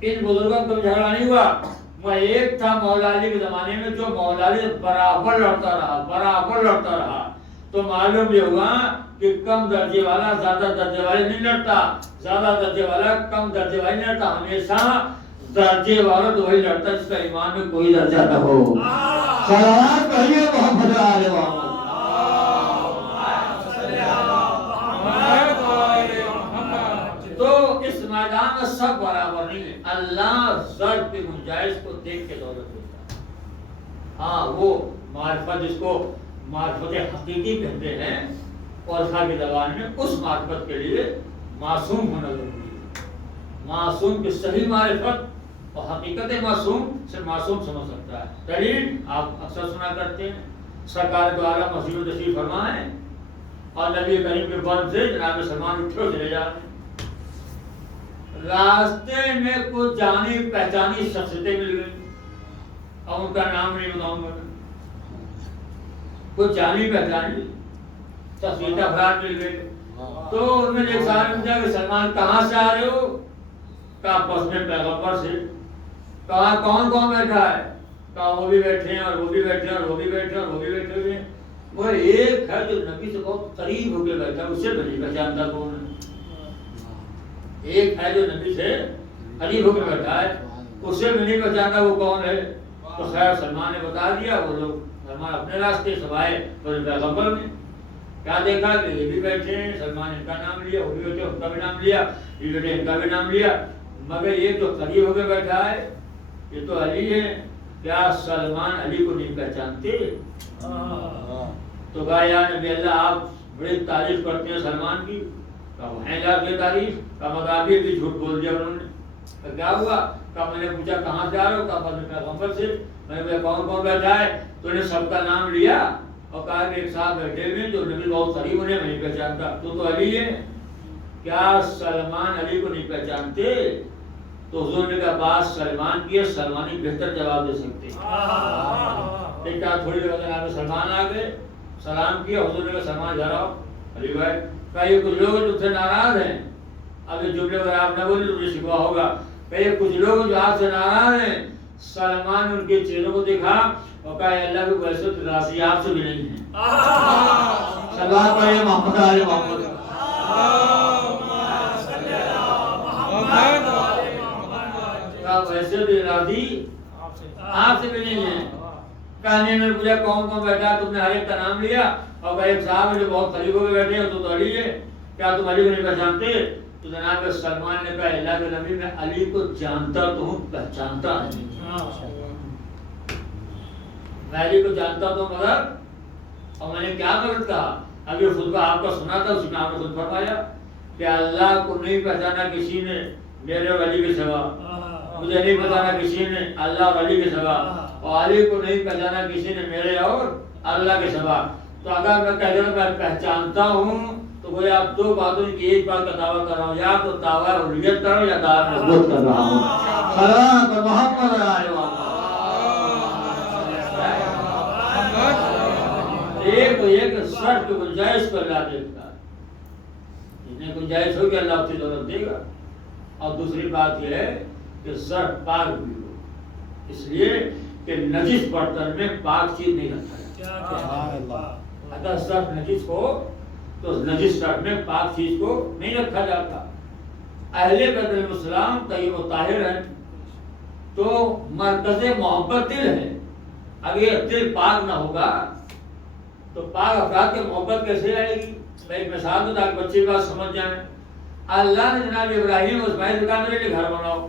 ان بزرگوں کو جھگڑا نہیں ہوا. وہ ایک تھا مولا علی کے زمانے میں جو مولا علی برابر لڑتا رہا تو معلوم یہ ہوا کہ کم درجے والا زیادہ درجے والے نہیں لڑتا، زیادہ درجے والا کم درجے والے نہیں لڑتا، ہمیشہ درجے والا تو وہی لڑتا جس کا ایمان میں کوئی درجہ نہ ہو۔ صلوات پڑھیے محمد آل محمد۔ تو اس میدان میں سب برابر نہیں ہے، اللہ ضرب کی گنجائش کو دیکھ کے دولت دیتا ہے۔ ہاں وہ معرفت جس کو معرفت حقیقی کہتے ہیں اور کی زبان میں اس معرفت کے لیے معصوم ہونا ضروری ہے۔ معصوم کی صحیح معرفت اور حقیقت معصوم صرف معصوم سمجھ سکتا ہے۔ دلیل آپ اکثر سنا کرتے ہیں، سرکار دو عالم مسیح و تشریف فرما ہے اور نبی کریم کے بند سے جناب سلمان اٹھے چلے جاتے ہیں، راستے میں کچھ جانی پہچانی شخصیتیں مل گئی اور ان کا نام نہیں بتاؤں گا، کچھ جانی پہچانی شخصیت افراد مل گئے تو ان میں ایک سوال پوچھا کہ سلمان کہاں سے آ رہے ہو؟ کہا بس میں پیغمبر سے۔ کہا کون کون بیٹھا ہے؟ کہا وہ بھی بیٹھے ہیں اور وہ بھی بیٹھے ہیں اور وہ بھی بیٹھے ہیں اور وہ بھی بیٹھے ہوئے ہیں۔ وہ ایک ہے جو نبی سے بہت قریب ہو کے بیٹھا ہے، اسے میں نہیں پہچانتا کون ہے۔ ایک ہے جو نبی سے قریب ہو کے بیٹھا ہے، اسے میں نہیں پہچانتا وہ کون ہے۔ تو خیر سلمان نے بتا دیا، وہ لوگ سلمان اپنے راستے سے آئے اور پیغمبر نے کیا دیکھا کہ یہ بھی بیٹھے ہیں، سلمان ان کا نام لیا، وہ بھی بیٹھے ان کا بھی نام لیا، یہ بیٹھے ان کا بھی نام لیا، مگر یہ جو قریب ہو کے بیٹھا ہے یہ تو علی ہے، کیا سلمان علی کو نہیں پہچانتے؟ تو کہا یا نبی اللہ آپ بڑی تعریف کرتے ہیں سلمان کی۔ کہا وہ ہیں یار کی تعریف؟ کہا مگر ابھی بھی جھوٹ بول دیا انہوں نے۔ کہا کیا ہوا؟ کہا میں نے پوچھا کہاں سے آ رہے ہو؟ کہا میں پیغمبر سے۔ میں نے پوچھا کون کون بیٹھا ہے؟ تو نے سب کا نام لیا اور کہا کہ ایک صاحب بیٹھے ہوئے جو نبی بہت قریب انہیں میں نہیں پہچانتا، تو علی ہے، کیا سلمان علی کو نہیں پہچانتے؟ تو حضور نے کہا بات سلمان کی ہے، سلمانی بہتر جواب دے سکتے ہیں۔ ایک کہا تھوڑی دیر بعد سلمان آ گئے، سلام کیا، حضور نے کہا سلمان جا رہا ہو علی بھائی۔ کہا یہ کچھ لوگ جو سے ناراض ہیں، اب یہ جملے اگر آپ نہ بولے تو مجھے شکوا ہوگا، کہ یہ کچھ لوگ جو آپ سے ناراض ہیں، سلمان ان کے چہروں کو دیکھا اور کہا اللہ کی ویسے تو راضی آپ سے بھی نہیں ہے۔ صلوات پڑھیے محمد آل محمد۔ ویسے بھی راضی آپ سے بھی نہیں ہے۔ کہنے میں پوچھا کون کون بیٹھا، تم نے ہر ایک کا نام لیا اور کہا ایک صاحب جو بہت قریب ہو کے بیٹھے ہیں تو علی ہے، کیا تم علی کو نہیں پہچانتے؟ تو جناب سلمان نے کہا اللہ کے نبی میں علی کو جانتا تو ہوں، پہچانتا نہیں۔ میں علی کو جانتا تو مگر، اور میں نے کیا غلط کہا؟ اب یہ خطبہ آپ کا سنا تھا، اسی میں آپ نے خود فرمایا کہ اللہ کو نہیں پہچانا کسی نے میرے اور علی کے سوا، مجھے نہیں پہچانا کسی نے اللہ اور علی کے سوا، اور علی کو نہیں پہچانا کسی نے میرے اور اللہ کے سوا۔ تو اگر میں کہہ دوں میں پہچانتا ہوں تو وہ آپ دو باتوں کی ایک بات کا دعویٰ کر رہا ہوں، یا تو دعویٰ الوہیت کر رہا ہوں یا دعویٰ نبوت کر رہا ہوں۔ صلوات محمد آل محمد۔ ایک تو یہ کہ شرط کی گنجائش کو اللہ دیکھتا ہے، جتنے گنجائش ہو کہ اللہ اپنی دولت دے گا، اور دوسری بات یہ ہے کہ شرط پاک بھی ہو، اس لیے کہ نجس برتن میں پاک چیز نہیں رکھا جاتا۔ اگر شرط نجس ہو تو نجس شرط میں پاک چیز کو نہیں رکھا جاتا۔ اہل بیت علیہ السلام طیب و طاہر ہیں تو مرکز محبت دل ہے، اگر دل پاک نہ ہوگا تو پاک افراد کی محبت کیسے آئے گی؟ میں ایک مثال دوں تاکہ بچے بات سمجھ جائیں۔ اللہ نے جناب ابراہیم اور اسماعیل کو کہا میرے لیے گھر بناؤ،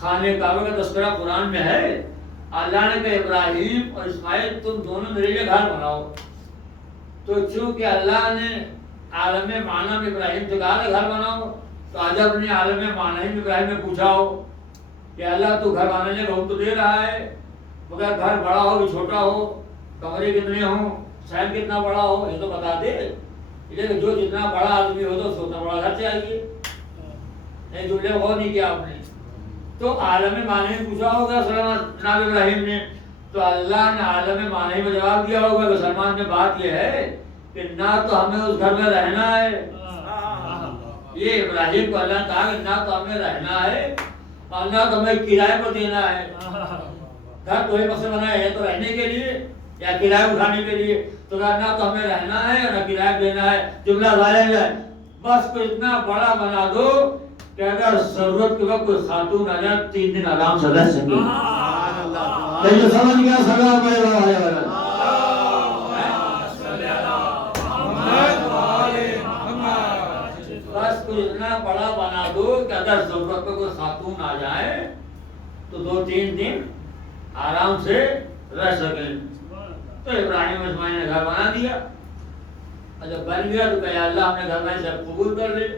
خانہ کعبہ کا تذکرہ قرآن میں ہے۔ اللہ نے کہا ابراہیم اور اسماعیل تم دونوں میرے لیے گھر بناؤ، تو چونکہ اللہ نے عالم معنی میں ابراہیم سے کہا کہ گھر بناؤ، تو عجب نے عالم معنی میں ابراہیم نے پوچھا ہو کہ اللہ تو گھر بنانے کا حکم تو دے رہا ہے، مگر گھر بڑا ہو کہ چھوٹا ہو، کمرے کتنے ہوں، سائن کتنا بڑا ہو، یہ تو بتا دے۔ لیکن جو جتنا بڑا آدمی ہو تو اتنا بڑا گھر چاہیے، نہیں جملے غور نہیں کیا آپ نے۔ تو عالم معنی میں پوچھا ہوگا جناب ابراہیم نے، تو اللہ نے عالم معنی میں جواب دیا ہوگا کہ سلمان میں بات یہ ہے کہ نہ تو ہمیں اس گھر میں رہنا ہے، یہ ابراہیم کو اللہ نے کہا کہ نہ تو ہمیں رہنا ہے اللہ تو ہمیں کرائے پر دینا ہے. گھر تو ہی مقصد بنا ہے تو رہنے کے لیے یا کرایہ اٹھانے کے لیے. تو نہ تو ہمیں رہنا ہے اور نہ کرایہ دینا ہے. جملہ ظاہر ہے. بس کو اتنا بڑا بنا دو کہ اگر ضرورت کے وقت کوئی خاتون آ جائے 3 دن آرام سے رہ سکے. لیکن سمجھ گیا سلام علیہ بس کو اتنا بڑا بنا دو کہ اگر ضرورت پہ کوئی خاتون آ جائے تو 2-3 دن آرام سے رہ سکیں. تو ابراہیم اسماعیل نے گھر بنا دیا. اور جب بن گیا تو کہا اللہ ہم نے گھر بنانے سے قبول کر لے.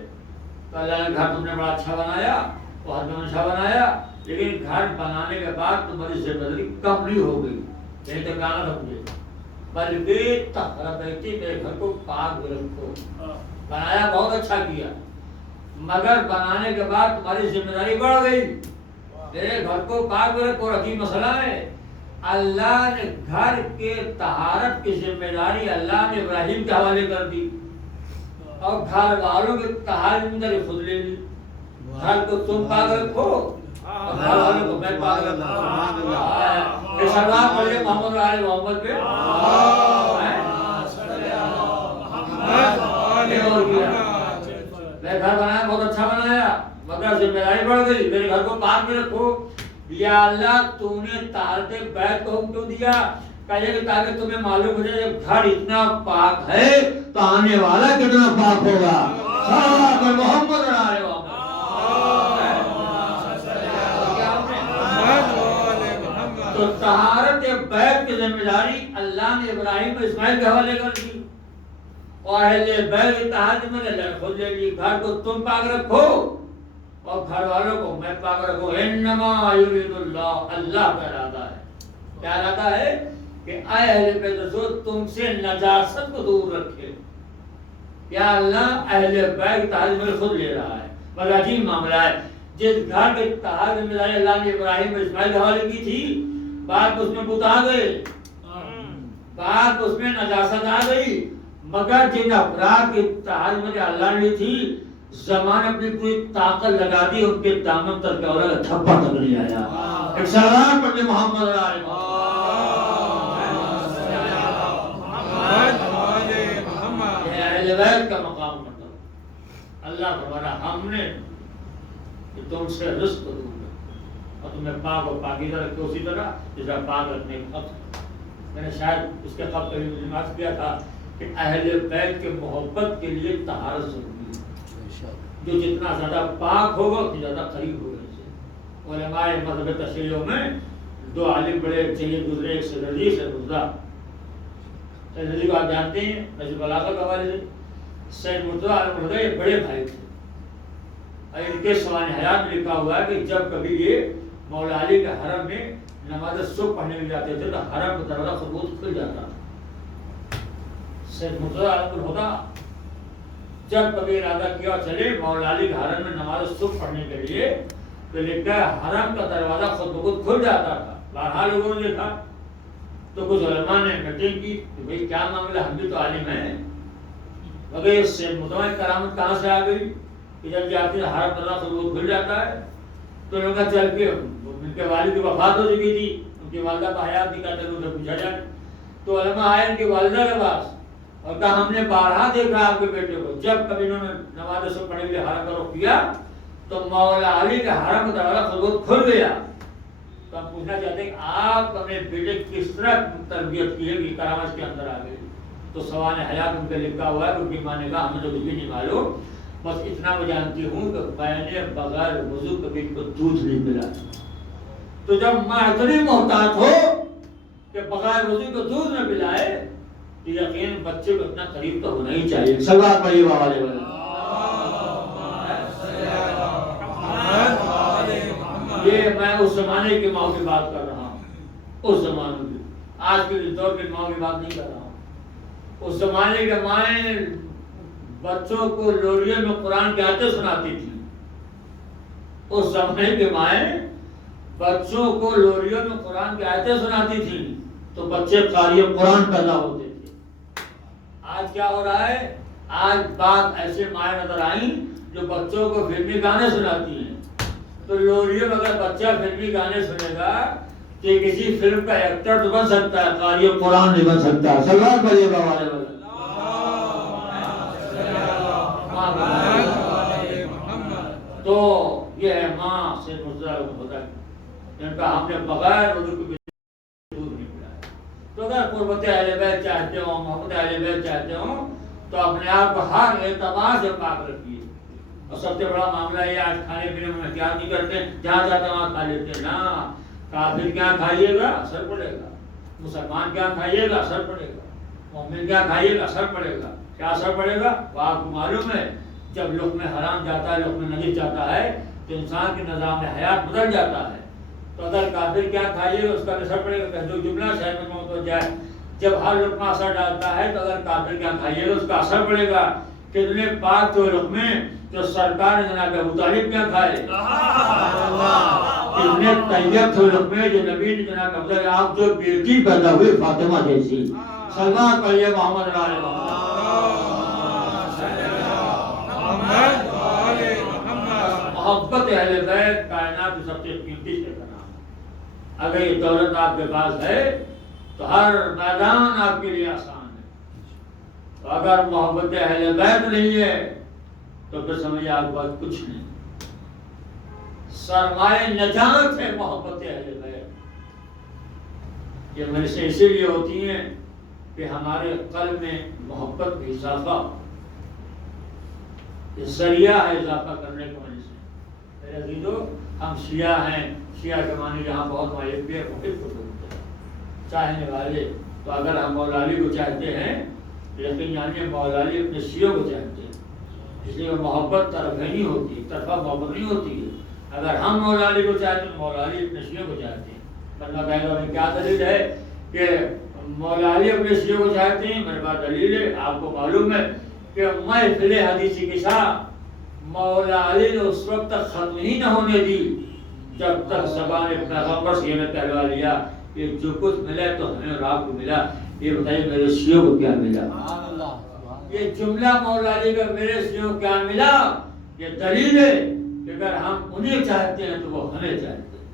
تو اللہ نے گھر تم نے بڑا اچھا بنایا, بہت اچھا بنایا, لیکن گھر بنانے کے بعد تمہاری ذمہ داری کم نہیں ہو گئی. نہیں تو کہنا تھا مجھے بلکہ طہر بیتی میرے گھر کو پاک رکھو. بنایا بہت اچھا کیا, مگر بنانے کے بعد تمہاری ذمہ داری بڑھ گئی. میرے گھر کو پاک رکھو. عجیب مسئلہ ہے. اللہ نے گھر کے طہارت کی ذمہ داری اللہ نے ابراہیم کے حوالے کر دی اور گھر والوں کی طہارت ذمہ داری خود لے لی. گھر کو تم پاک رکھو اور گھر والوں کو میں پاک رکھوں. سلام پڑھیے محمد علی محمد پہ. میں گھر بنایا بہت اچھا بنایا مگر ذمہ داری بڑھ گئی. میرے گھر کو پاک بھی رکھو. یا اللہ تو نے طہارت بیت کو حکم کیوں دیا؟ کہے کہ تاکہ تمہیں معلوم ہو جائے جب گھر اتنا پاک ہے تو آنے والا کتنا پاک ہوگا. صلوات محمد علیہ وسلم. تو طہارت بیت کی ذمہ داری اللہ نے ابراہیم اور اسماعیل کے حوالے کر دی اور اہل بیت کی طہارت میں نے خود لے لی. گھر کو تم پاک رکھو اور گھر والوں کو میں پاک رکھو. انما یرید اللہ, اللہ کا ارادہ ہے. کیا ارادہ ہے؟ کہ اے اہل بیت رسول تم سے نجاست کو دور رکھے. یا اللہ اہل بیت کی طہارت میں خود لے رہا ہے. بڑا عجیب معاملہ ہے. جس گھر کی طہارت ذمہ داری اللہ نے ابراہیم اور اسماعیل کے حوالے کی تھی, بعد اس میں بت آ گئے, بعد اس میں نجاست آ گئی. مگر جن افراد کی طہارت میں اللہ نے تھی زمان اپنی پوری طاقت لگا دی, ان کے دامن تک اور تھپا تک نہیں آیا. ایک سلام پڑھتے محمد علیہ اہل بیت کا مقام مطلب اللہ فرمانا ہم نے کہ تم سے رزق دوں گا اور تمہیں پاک و پاکیزہ رکھو اسی طرح جیسا پاک رکھنے کا حق. میں نے شاید اس کے قبل کبھی مجموعات کیا تھا کہ اہل بیت کے محبت کے لیے طہارت ضروری ہے. جو جتنا زیادہ پاک ہوگا اتنا زیادہ قریب ہوگا. علماء مذہب تشریعوں میں 2 عالم بڑے چاہیے گزرے, ایک سید رضی سے مرتضیٰ. سید رضی کو آپ جانتے ہیں نجم بلاغہ کے حوالے سے. سید مرتضیٰ علیہ بڑے بھائی تھے اور ان کے سوانح حیات میں لکھا ہوا ہے کہ جب کبھی یہ مولا علی کے حرم میں نماز صبح پڑھنے میں جاتے تھے تو حرم کا دروازہ خود بخود کھل جاتا. سید مرتضیٰ علیہ جب کبھی ارادہ کیا چلے مولا علی کے حرم میں نماز صبح پڑھنے کے لیے تو لکھا ہے حرم کا دروازہ خود بخود کھل جاتا تھا. بارہا لوگوں نے دیکھا تو کچھ علماء نے میٹنگ کی کہ بھئی کیا معاملہ, ہم بھی تو عالم ہیں, مگر اس سے متوازن کرامت کہاں سے آ گئی کہ جب جاتے ہیں حرم کا دروازہ خود بخود کھل جاتا ہے. تو لوگوں کا چل کے ان کے والد کی وفات ہو چکی تھی, ان کی والدہ کا حیات نہیں کہتے ان سے پوچھا جائے. تو علماء آئے ان کی والدہ کے پاس اور کہا ہم نے بارہا دیکھا آپ کے بیٹے کو, جب کبھی انہوں نے نماز صبح پڑھنے کے لیے حرم کا رخ کیا تو مولا علی کا حرم کا دروازہ خود بخود کھل گیا. تو ہم پوچھنا چاہتے ہیں کہ آپ اپنے بیٹے کس طرح تربیت کی ہے کہ کرامت کے اندر آ گئی. تو سوانح حیات ان کے لکھا ہوا ہے, ان کی ماں نے کہا ہمیں تو کچھ بھی نہیں معلوم, بس اتنا میں جانتی ہوں کہ میں نے بغیر وضو کبھی کو دودھ نہیں پلا. تو جب ماں اتنی محتاط ہو کہ بغیر وضو کو دودھ نہ پلائے تو یقین بچے کو اتنا قریب تو ہونا ہی چاہیے. صلوات پڑھیے والے والے. یہ میں اس زمانے کی ماں کی بات کر رہا ہوں, اس زمانے کی, آج کے دور کے ماں کی بات نہیں کر رہا ہوں. اس زمانے کے مائیں بچوں کو لوریے میں قرآن کی آیتیں سناتی تھی. اس زمانے کے مائیں بچوں کو لوریوں میں قرآن کی آیتیں سناتی تھی تو بچے قاری قرآن پیدا ہوتے تھے. آج کیا ہو رہا ہے؟ آج بات ایسے مائیں نظر آئیں جو بچوں کو فلمی گانے سناتی ہیں. تو لوریوں میں اگر بچہ فلمی گانے سنے گا کہ کسی فلم کا ایکٹر تو بن سکتا ہے، قاری قرآن نہیں بن سکتا. سلوات پڑھیے گا والے والے. تو یہ ہے ماں سے مسئلہ ہوتا ہے ان کا ہم نے بغیر وضو کے دودھ نہیں پلایا. تو اگر قربت اہل بیت چاہتے ہوں، محبت اہل بیت چاہتے ہوں تو اپنے آپ کو ہر اعتبار سے پاک رکھیے. اور سب سے بڑا معاملہ یہ آج کھانے پینے میں احتیاط نہیں کرتے، جہاں چاہتے ہیں وہاں کھا لیتے ہیں. نا کافر کیا کھائیے گا اثر پڑے گا، مسلمان کیا کھائیے گا اثر پڑے گا، مومن کیا کھائیے گا اثر پڑے گا. کیا اثر پڑے گا؟ وہ آپ کو معلوم ہے جب لقمہ حرام جاتا ہے، لقمہ نجس جاتا ہے تو انسان کے نظام حیات بدل جاتا ہے. تو اگر کافر کیا کھائیے گا اس کا اثر پڑے گا. جو جملہ شہر میں موت ہو جائے جب ہر لقمہ اثر ڈالتا ہے تو اگر کافر کیا کھائیے گا اس کا اثر پڑے گا. کتنے پاک تو لقمے جو سرکار جناب ابو طالب کیا کھائے، کتنے طیب تو لقمے جو نبی نے جناب ابو طالب آپ جو بیٹی پیدا ہوئی فاطمہ جیسی. سلمان پڑھیے محمد علیہ محبت اہل بیت کائنات کی سب سے قیمتی شے کا نام ہے. اگر یہ دولت آپ کے پاس ہے تو ہر میدان آپ کے لیے آسان ہے. تو اگر محبت اہل بیت نہیں ہے تو پھر سمجھے آپ کے پاس کچھ نہیں. سرمایہ نجات ہے محبت اہل بیت. یہ میرے سے اسی لیے ہوتی ہیں کہ ہمارے قلب میں محبت میں اضافہ، یہ ذریعہ ہے اضافہ کرنے کی وجہ سے. میرے عزیزو ہم شیعہ ہیں، شیعہ کے معنی جہاں بہت محب ہے محب کو بولتے ہیں، چاہنے والے. تو اگر ہم مولا علی کو چاہتے ہیں لیکن یعنی مولا علی اپنے شیعوں کو چاہتے ہیں. اس لیے محبت طرفینی ہوتی ہے، طرفہ محبت نہیں ہوتی ہے. اگر ہم مولا علی کو چاہتے ہیں مولا علی اپنے شیعوں کو چاہتے ہیں. ورنہ کہے گا کیا دلیل ہے کہ مولا علی اپنے شیعوں کو چاہتے ہیں؟ میرے پاس دلیل ہے. آپ کو معلوم ہے کہ محفل حدیثی کے ساتھ مولا علی نے اس وقت تک ختم ہی نہ ہونے دی جب تک زبان پیغمبر سے یہ کہلوا لیا کہ جو کچھ ملا تو ہمیں اور آپ کو ملا. یہ بتائیے میرے شیعوں کو کیا ملا؟ یہ جملہ مولا علی کا میرے شیعوں کو کیا ملا یہ دلیل ہے کہ اگر ہم انہیں چاہتے ہیں تو وہ ہمیں چاہتے ہیں.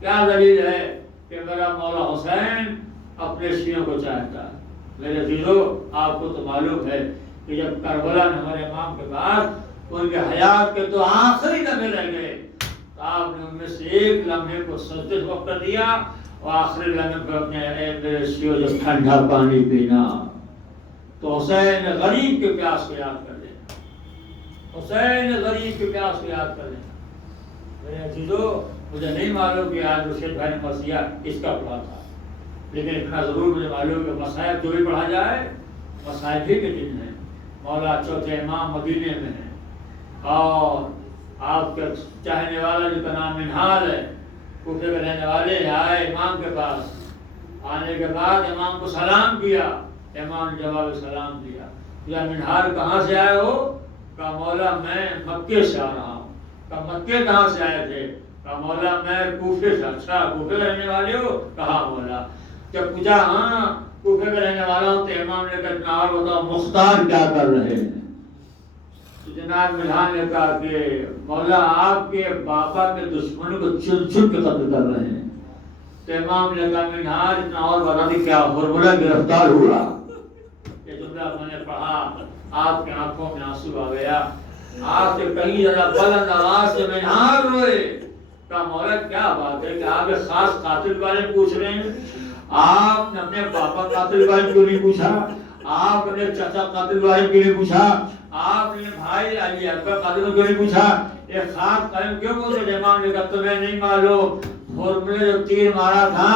کیا دلیل ہے کہ میرا مولا حسین اپنے شیعوں کو چاہتا ہے. میرے عزیزو آپ کو تو معلوم ہے کہ جب کربلا نے ہمارے امام کے بعد ان کے حیات کے تو آخری لمحے رہ گئے تو آپ نے ان میں سے ایک لمحے کو سجدے سے وقت دیا اور آخری لمحے پر اپنے اے میرے شیعو جب ٹھنڈا پانی پینا تو حسین غریب کے پیاس کو یاد کر لینا. حسین غریب کے پیاس کو یاد کر لینا. میرے عزیزو مجھے نہیں معلوم کہ آج رشید بھائی نے مرثیہ کس کا پڑھا تھا، لیکن اتنا ضرور مجھے معلوم کہ مصائب جو بھی پڑھا جائے مصائب ہی کے دن ہیں. مولا چوتھے امام مدینے میں ہیں اور آپ کے چاہنے والا جن کا نام منہال ہے کوفے کے رہنے والے آئے امام کے پاس. آنے کے بعد امام کو سلام کیا. امام نے جواب سلام دیا. یا منہال کہاں سے آئے ہو؟ کہا مولا میں مکے سے آ رہا ہوں. کہا مکے کہاں سے آئے تھے؟ کہا مولا میں کوفے سے. اچھا کوفے کے رہنے والے ہو؟ کہا مولا. جب پوچھا ہاں کوفے میں رہنے والا ہوں تو امام نے کہا اور بتاؤ مختار کیا کر رہے ہیں؟ تو جناب ملحان نے کہا کہ مولا آپ کے بابا کے دشمنوں کو چن چن کے قتل کر رہے ہیں. تو امام نے کہا ملحان اتنا اور بتا دی کیا ہرملہ گرفتار ہوا؟ یہ جملہ میں نے پڑھا آپ کے آنکھوں میں آنسو آ گیا. آپ سے کہیں زیادہ بلند آواز سے ملحان روئے. کہا مولا کیا بات ہے کہ آپ ایک خاص قاتل بارے پوچھ رہے ہیں؟ آپ نے اپنے پاپا قاتل بارے کیوں نہیں پوچھا؟ آپ نے چچا قاتل بارے کیوں نہیں پوچھا؟ آپ نے بھائی علی اکبر قاتل کیوں نہیں پوچھا؟ ایک خاص قائم کیوں بولتے؟ امام نے کہا تمہیں نہیں معلوم فارمولے جو تیر مارا تھا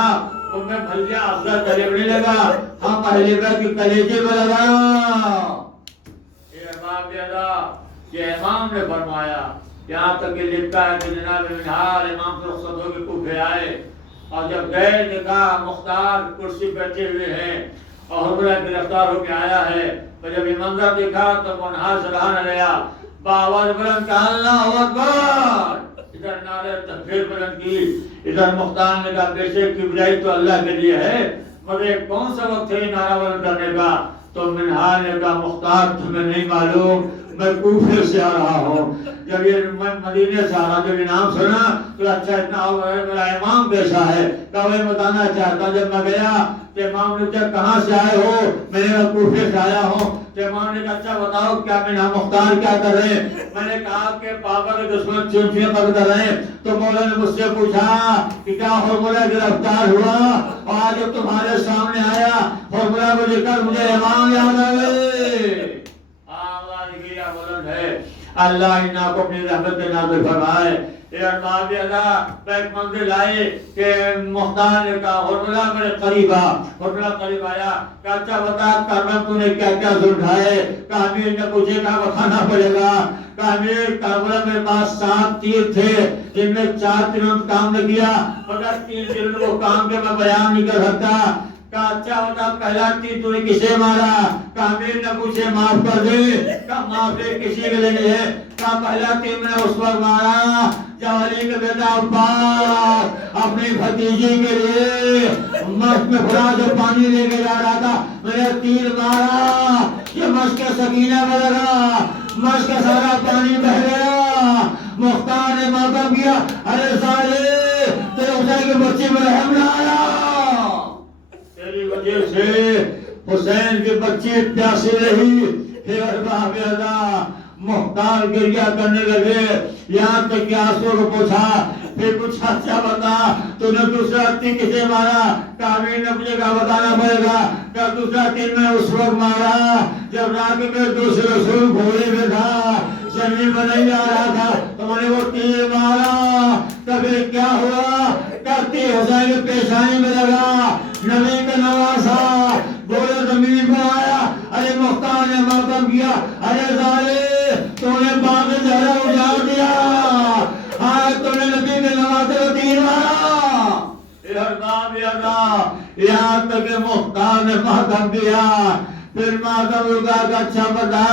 ان میں بھلیا افضل طالب نہیں لگا، ہم اہل بیت کے کلیجے میں لگا. یہ امام بیدا یہ امام نے فرمایا. یہاں تک کہ لکھتا ہے کہ جناب منہال امام سے رخصت ہو کے کوفے آئے اور جب گئے دیکھا مختار کرسی بیٹھے ہوئے ہیں اور ہرملہ گرفتار ہو کے آیا ہے. تو جب یہ منظر دیکھا تو منہال سلحانہ لیا بآواز بلند کہا اللہ اکبر. ادھر نعرہ تکبیر بلند کی، ادھر مختار نے کہا بے شک کبریائی تو اللہ کے لیے ہے مگر کون سا وقت ہے نعرہ بلند کرنے کا؟ تو منہار نے کہا مختار تمہیں نہیں معلوم میں کوفے سے آ رہا ہوں. جب یہ میں مدینے سے آ رہا جب یہ نام سنا تو اچھا اتنا ہو گیا میرا امام کیسا ہے کہ وہ بتانا چاہتا. جب میں گیا تو امام نے کہا کہاں سے آئے ہو؟ میں نے کوفے سے آیا ہوں. تو امام نے کہا اچھا بتاؤ کیا میرا مختار کیا کر رہے ہیں؟ میں نے کہا کہ بابا کے دشمن چونچیاں پکڑ کر رہے ہیں. تو مولا نے مجھ سے پوچھا کہ کیا فارمولا گرفتار ہوا اور آج جب تمہارے سامنے آیا فارمولا کو لے کر مجھے امام یاد آ گئے. آواز گیا بلند ہے اللہ انہاں کو اپنی رحمت میں نازل فرمائے. یہ ارباب اللہ ایک منزل آئے کہ مختار نے کہا فارمولا میرے قریب آ. فارمولا قریب آیا کہ اچھا بتا کرم تو نے کیا کیا ظلم ڈھائے. کہ امیر نے پوچھے کہا بتانا پڑے گا. کہ امیر کربلا میرے پاس 7 تیر تھے جن میں 4 تیروں نے کام نہ کیا مگر 3 تیروں کو کام کے میں بیان نہیں کر سکتا. کہا اچھا ہوتا پہلا تیر تو نے کسے مارا؟ کہ امیر نے پوچھے معاف کر دے. کہا معافی کسی کے لیے نہیں ہے. کہا پہلا تیر میں نے اس وقت مارا جب علی کے بیٹا عباس اپنی بھتیجی کے لیے مشک میں خدا سے پانی لے کے جا رہا تھا. میں نے تیر مارا یہ مشک سکینہ میں لگا مشک کا سارا پانی بہ گیا. مختار نے ماتم کیا ارے سارے تیرے حسین کے بچے میں رحم نہ آیا. تیری وجہ سے حسین کی بچی پیاسی رہی. پھر ارباب اللہ مختار گریہ کرنے لگے یہاں تک کہ آنسو کو پوچھا. پھر پوچھا اچھا بتا تو نے دوسرا تیر کسے مارا؟ کہ امیر نے مجھے کہا بتانا پڑے گا. کہ دوسرا تیر میں اس وقت مارا جب راکب میں دوسرے رسول گھوڑے میں تھا زمین پر نہیں آ رہا تھا تو میں نے وہ تیر مارا. کبھی کیا ہوا؟ کرتی حسین کے پیشانی میں لگا نبی کا نواسا گھوڑا زمین پر آیا. ارے مختار نے ماتم کیا ارے ظالم تو نے باغ زہرا اجاڑ دیا. آج تو نے نبی کے نواسے کو تیر مارا. یہاں تک کہ مختار نے ماتم کیا. پھر ماتم رکا کہ اچھا بتا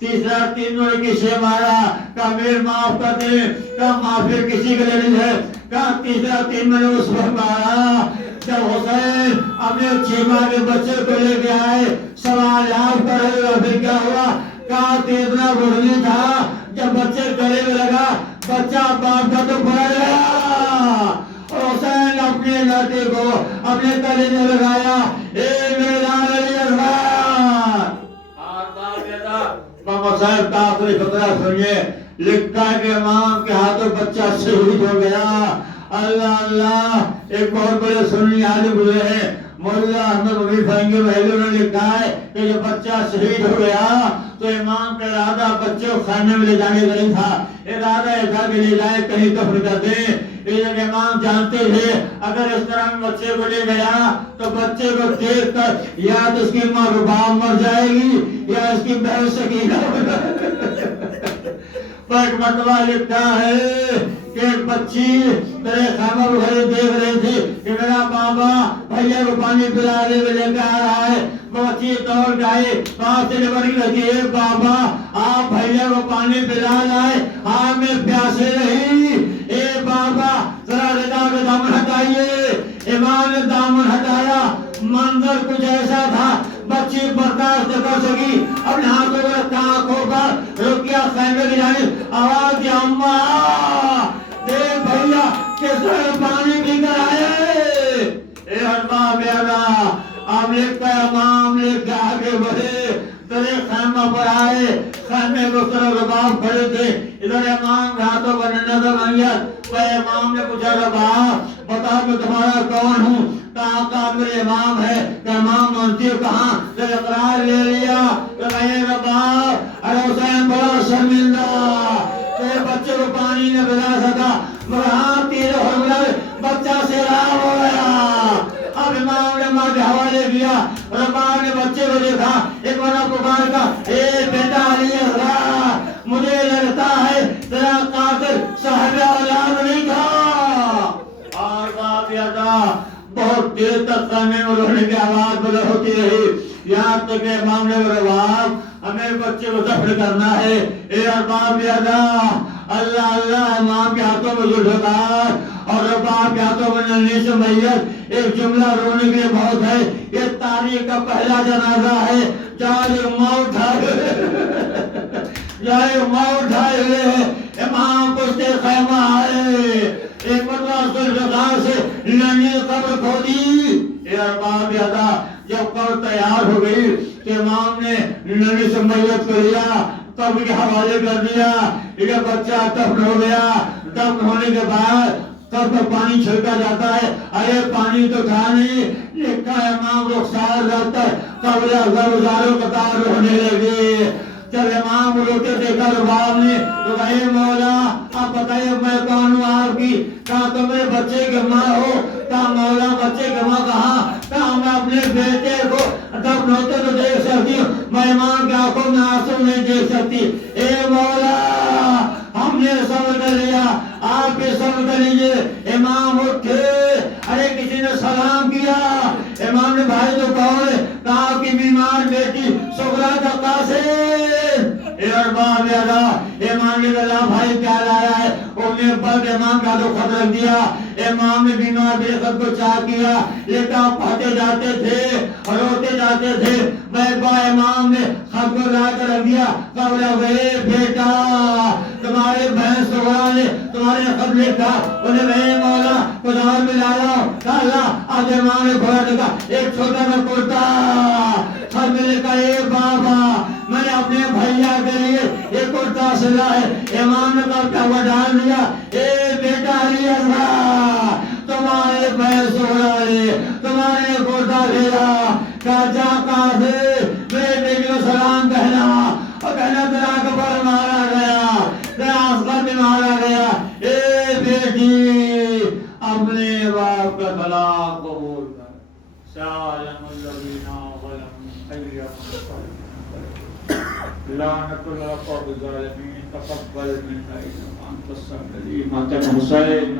تیسرا تیر نے کسے مارا؟ کہ امیر معاف کر دے. کہ معافی کسی کے لیے نہیں ہے. کہ تیسرا تیر میں نے اس وقت مارا جب حسین اپنے چیمہ کے بچے کو لے کے آئے سوال آپ کر رہے ہو. پھر کیا ہوا؟ کہا تیرنا بڑھنی تھا جب بچے گلے میں لگا بچہ باپ کا تو پڑ گیا. حسین اپنے لاٹھی کو اپنے گلے میں لگایا. اے میرا علی اکبر. محمد صاحب کا آخری فقرہ سنیے. لکھا ہے کہ امام کے ہاتھوں بچہ شہید ہو گیا. اللہ اللہ. ایک بہت بڑے سنی عالم ہوئے ہیں مولا احمد ربیع فرنگی محلوں نے لکھا ہے کہ جب بچہ شہید ہو گیا تو امام کا ارادہ بچے کو خانے میں لے جانے کا نہیں تھا. ارادہ ایسا کہ لے جائے کہیں دفن کر دیں. لیکن امام جانتے تھے اگر اس طرح میں بچے کو لے گیا تو بچے کو دیکھ کر یا تو اس کی ماں رباب مر جائے گی یا اس کی بہن سکینہ. ایک مرتبہ لکھا ہے کہ ایک بچی میرے خیمہ کو گھر دیکھ رہی تھی کہ میرا بابا بھیا کو پانی پلانے میں لے کے آ رہا ہے. بچی دوڑ گئی وہاں سے نکل کے لگی اے بابا آپ بھیا کو پانی پلا لائے. ہاں میں پیاسے رہی. اے بابا ذرا رضا کا دامن ہٹائیے. امام نے دامن ہٹایا. منظر کچھ ایسا تھا بچی برداشت نہ کر سکی. اپنے ہاتھوں میں رکھا آنکھوں پر رکیا خیمے کی جانب آواز دیا اماں دیکھ بھیا کس طرح پانی پی کر آئے. اے ارباب اللہ آپ لکھتا ہے امام لے کے آگے بڑھے تیرے خیمہ پر آئے. خیمے کو طرف رباب کھڑے تھے. ادھر امام کے ہاتھوں پر نظر منیت. وہ امام نے پوچھا رباب بتا کہ تمہارا کون ہوں؟ کہا کہ میرے امام ہے. کہ امام منصور کہاں؟ تو اقرار لے لیا. کہ اے رباب ارے حسین بڑا شرمندہ تیرے بچے کو پانی نہ پلا سکا مگر ہاں تیرے حرملہ بچہ سیراب ہو گیا. اب امام نے ماں کے حوالے کیا. رباب نے بچے کو دیکھا ایک بڑا پکار کا اے بیٹا علی اکبر مجھے لگتا ہے تیرا قاتل صاحب اولاد نہیں تھا. اور باپ یادا بہت دیر تک خیمے میں رونے کی آواز بدل ہوتی رہی. یہاں تک کہ امام نے رباب ہمیں بچے کو دفن کرنا ہے. اے ارباب یادا اللہ اللہ امام کے ہاتھوں میں جھٹکار اور باپ یا تو ننھی سے میت ایک جملہ رونے کے لیے بہت ہے. یہ تاریخ کا پہلا جنازہ ہے جائے ماں اٹھائے ہوئے امام پشتے خیمہ آئے. ایک مرتبہ سلطان سے ننھی قبر کھودی. ارباب ادا جب قبر تیار ہو گئی تو امام نے ننھی سے میت کو لیا, قبر کے حوالے کر دیا. یہ بچہ دفن ہو گیا. دفن ہونے کے بعد قبر پر پانی چھڑکا جاتا ہے. ارے پانی تو تھا نہیں, لکھا امام رخسار رہتا ہے. قبر ہزاروں قطار رونے لگے. جب امام روتے دیکھا رباب نے تو کہے مولا آپ بتائیے میں کون ہوں آپ کی, کہا تو میرے بچے کے ماں ہو. کہا مولا بچے کے ماں کہاں, کہا میں اپنے بیٹے کو دفن ہوتے تو دیکھ سکتی ہوں, میں امام کی آنکھوں میں آنسو نہیں دیکھ سکتی. اے مولا ہم نے صبر کر لیا, آپ بھی صبر کر لیجیے. امام اٹھے, ارے کسی نے سلام کیا. امام نے بھائی تو کون ہے, کہا آپ کی بیمار بیٹی سغرا کا قاسم. ارباب ادا امام نے کہا بھائی کیا لایا ہے, انہوں نے بلد امام کا تو خط رکھ دیا. امام نے بیمار بے خط کو چاہ کیا, لیکن پھٹے جاتے تھے روتے جاتے تھے. میں امام نے خط کو لا کر رکھ دیا. کہا اے بیٹا تمہارے بہن سغرا نے تمہارے خط لکھا, انہیں میں مولا خدا اور ملا لاؤ. کہا اللہ. آج امام نے کھولا دیکھا ایک چھوٹا سا کرتا خط میں لکھا اے بابا میں نے اپنے بھیا کے لیے ایک کرتا سلا ہے. امام نے کہا وہ ڈال دیا. اے بیٹا علی اللہ تمہارے بہن سغرا نے تمہارے کرتا بھیجا. کہا جا قاسم میرے بیٹے کو سلام کہنا اور کہنا تیرا کفر مارا گیا, تیرا عسکر بھی مارا گیا. اے بیٹی اپنے باپ کا طلاق قبول کر. سالم الذین ظلموا ایہم لعنت اللہ الظالمین. تقبل منا انک انت السمیع العلیم. حسین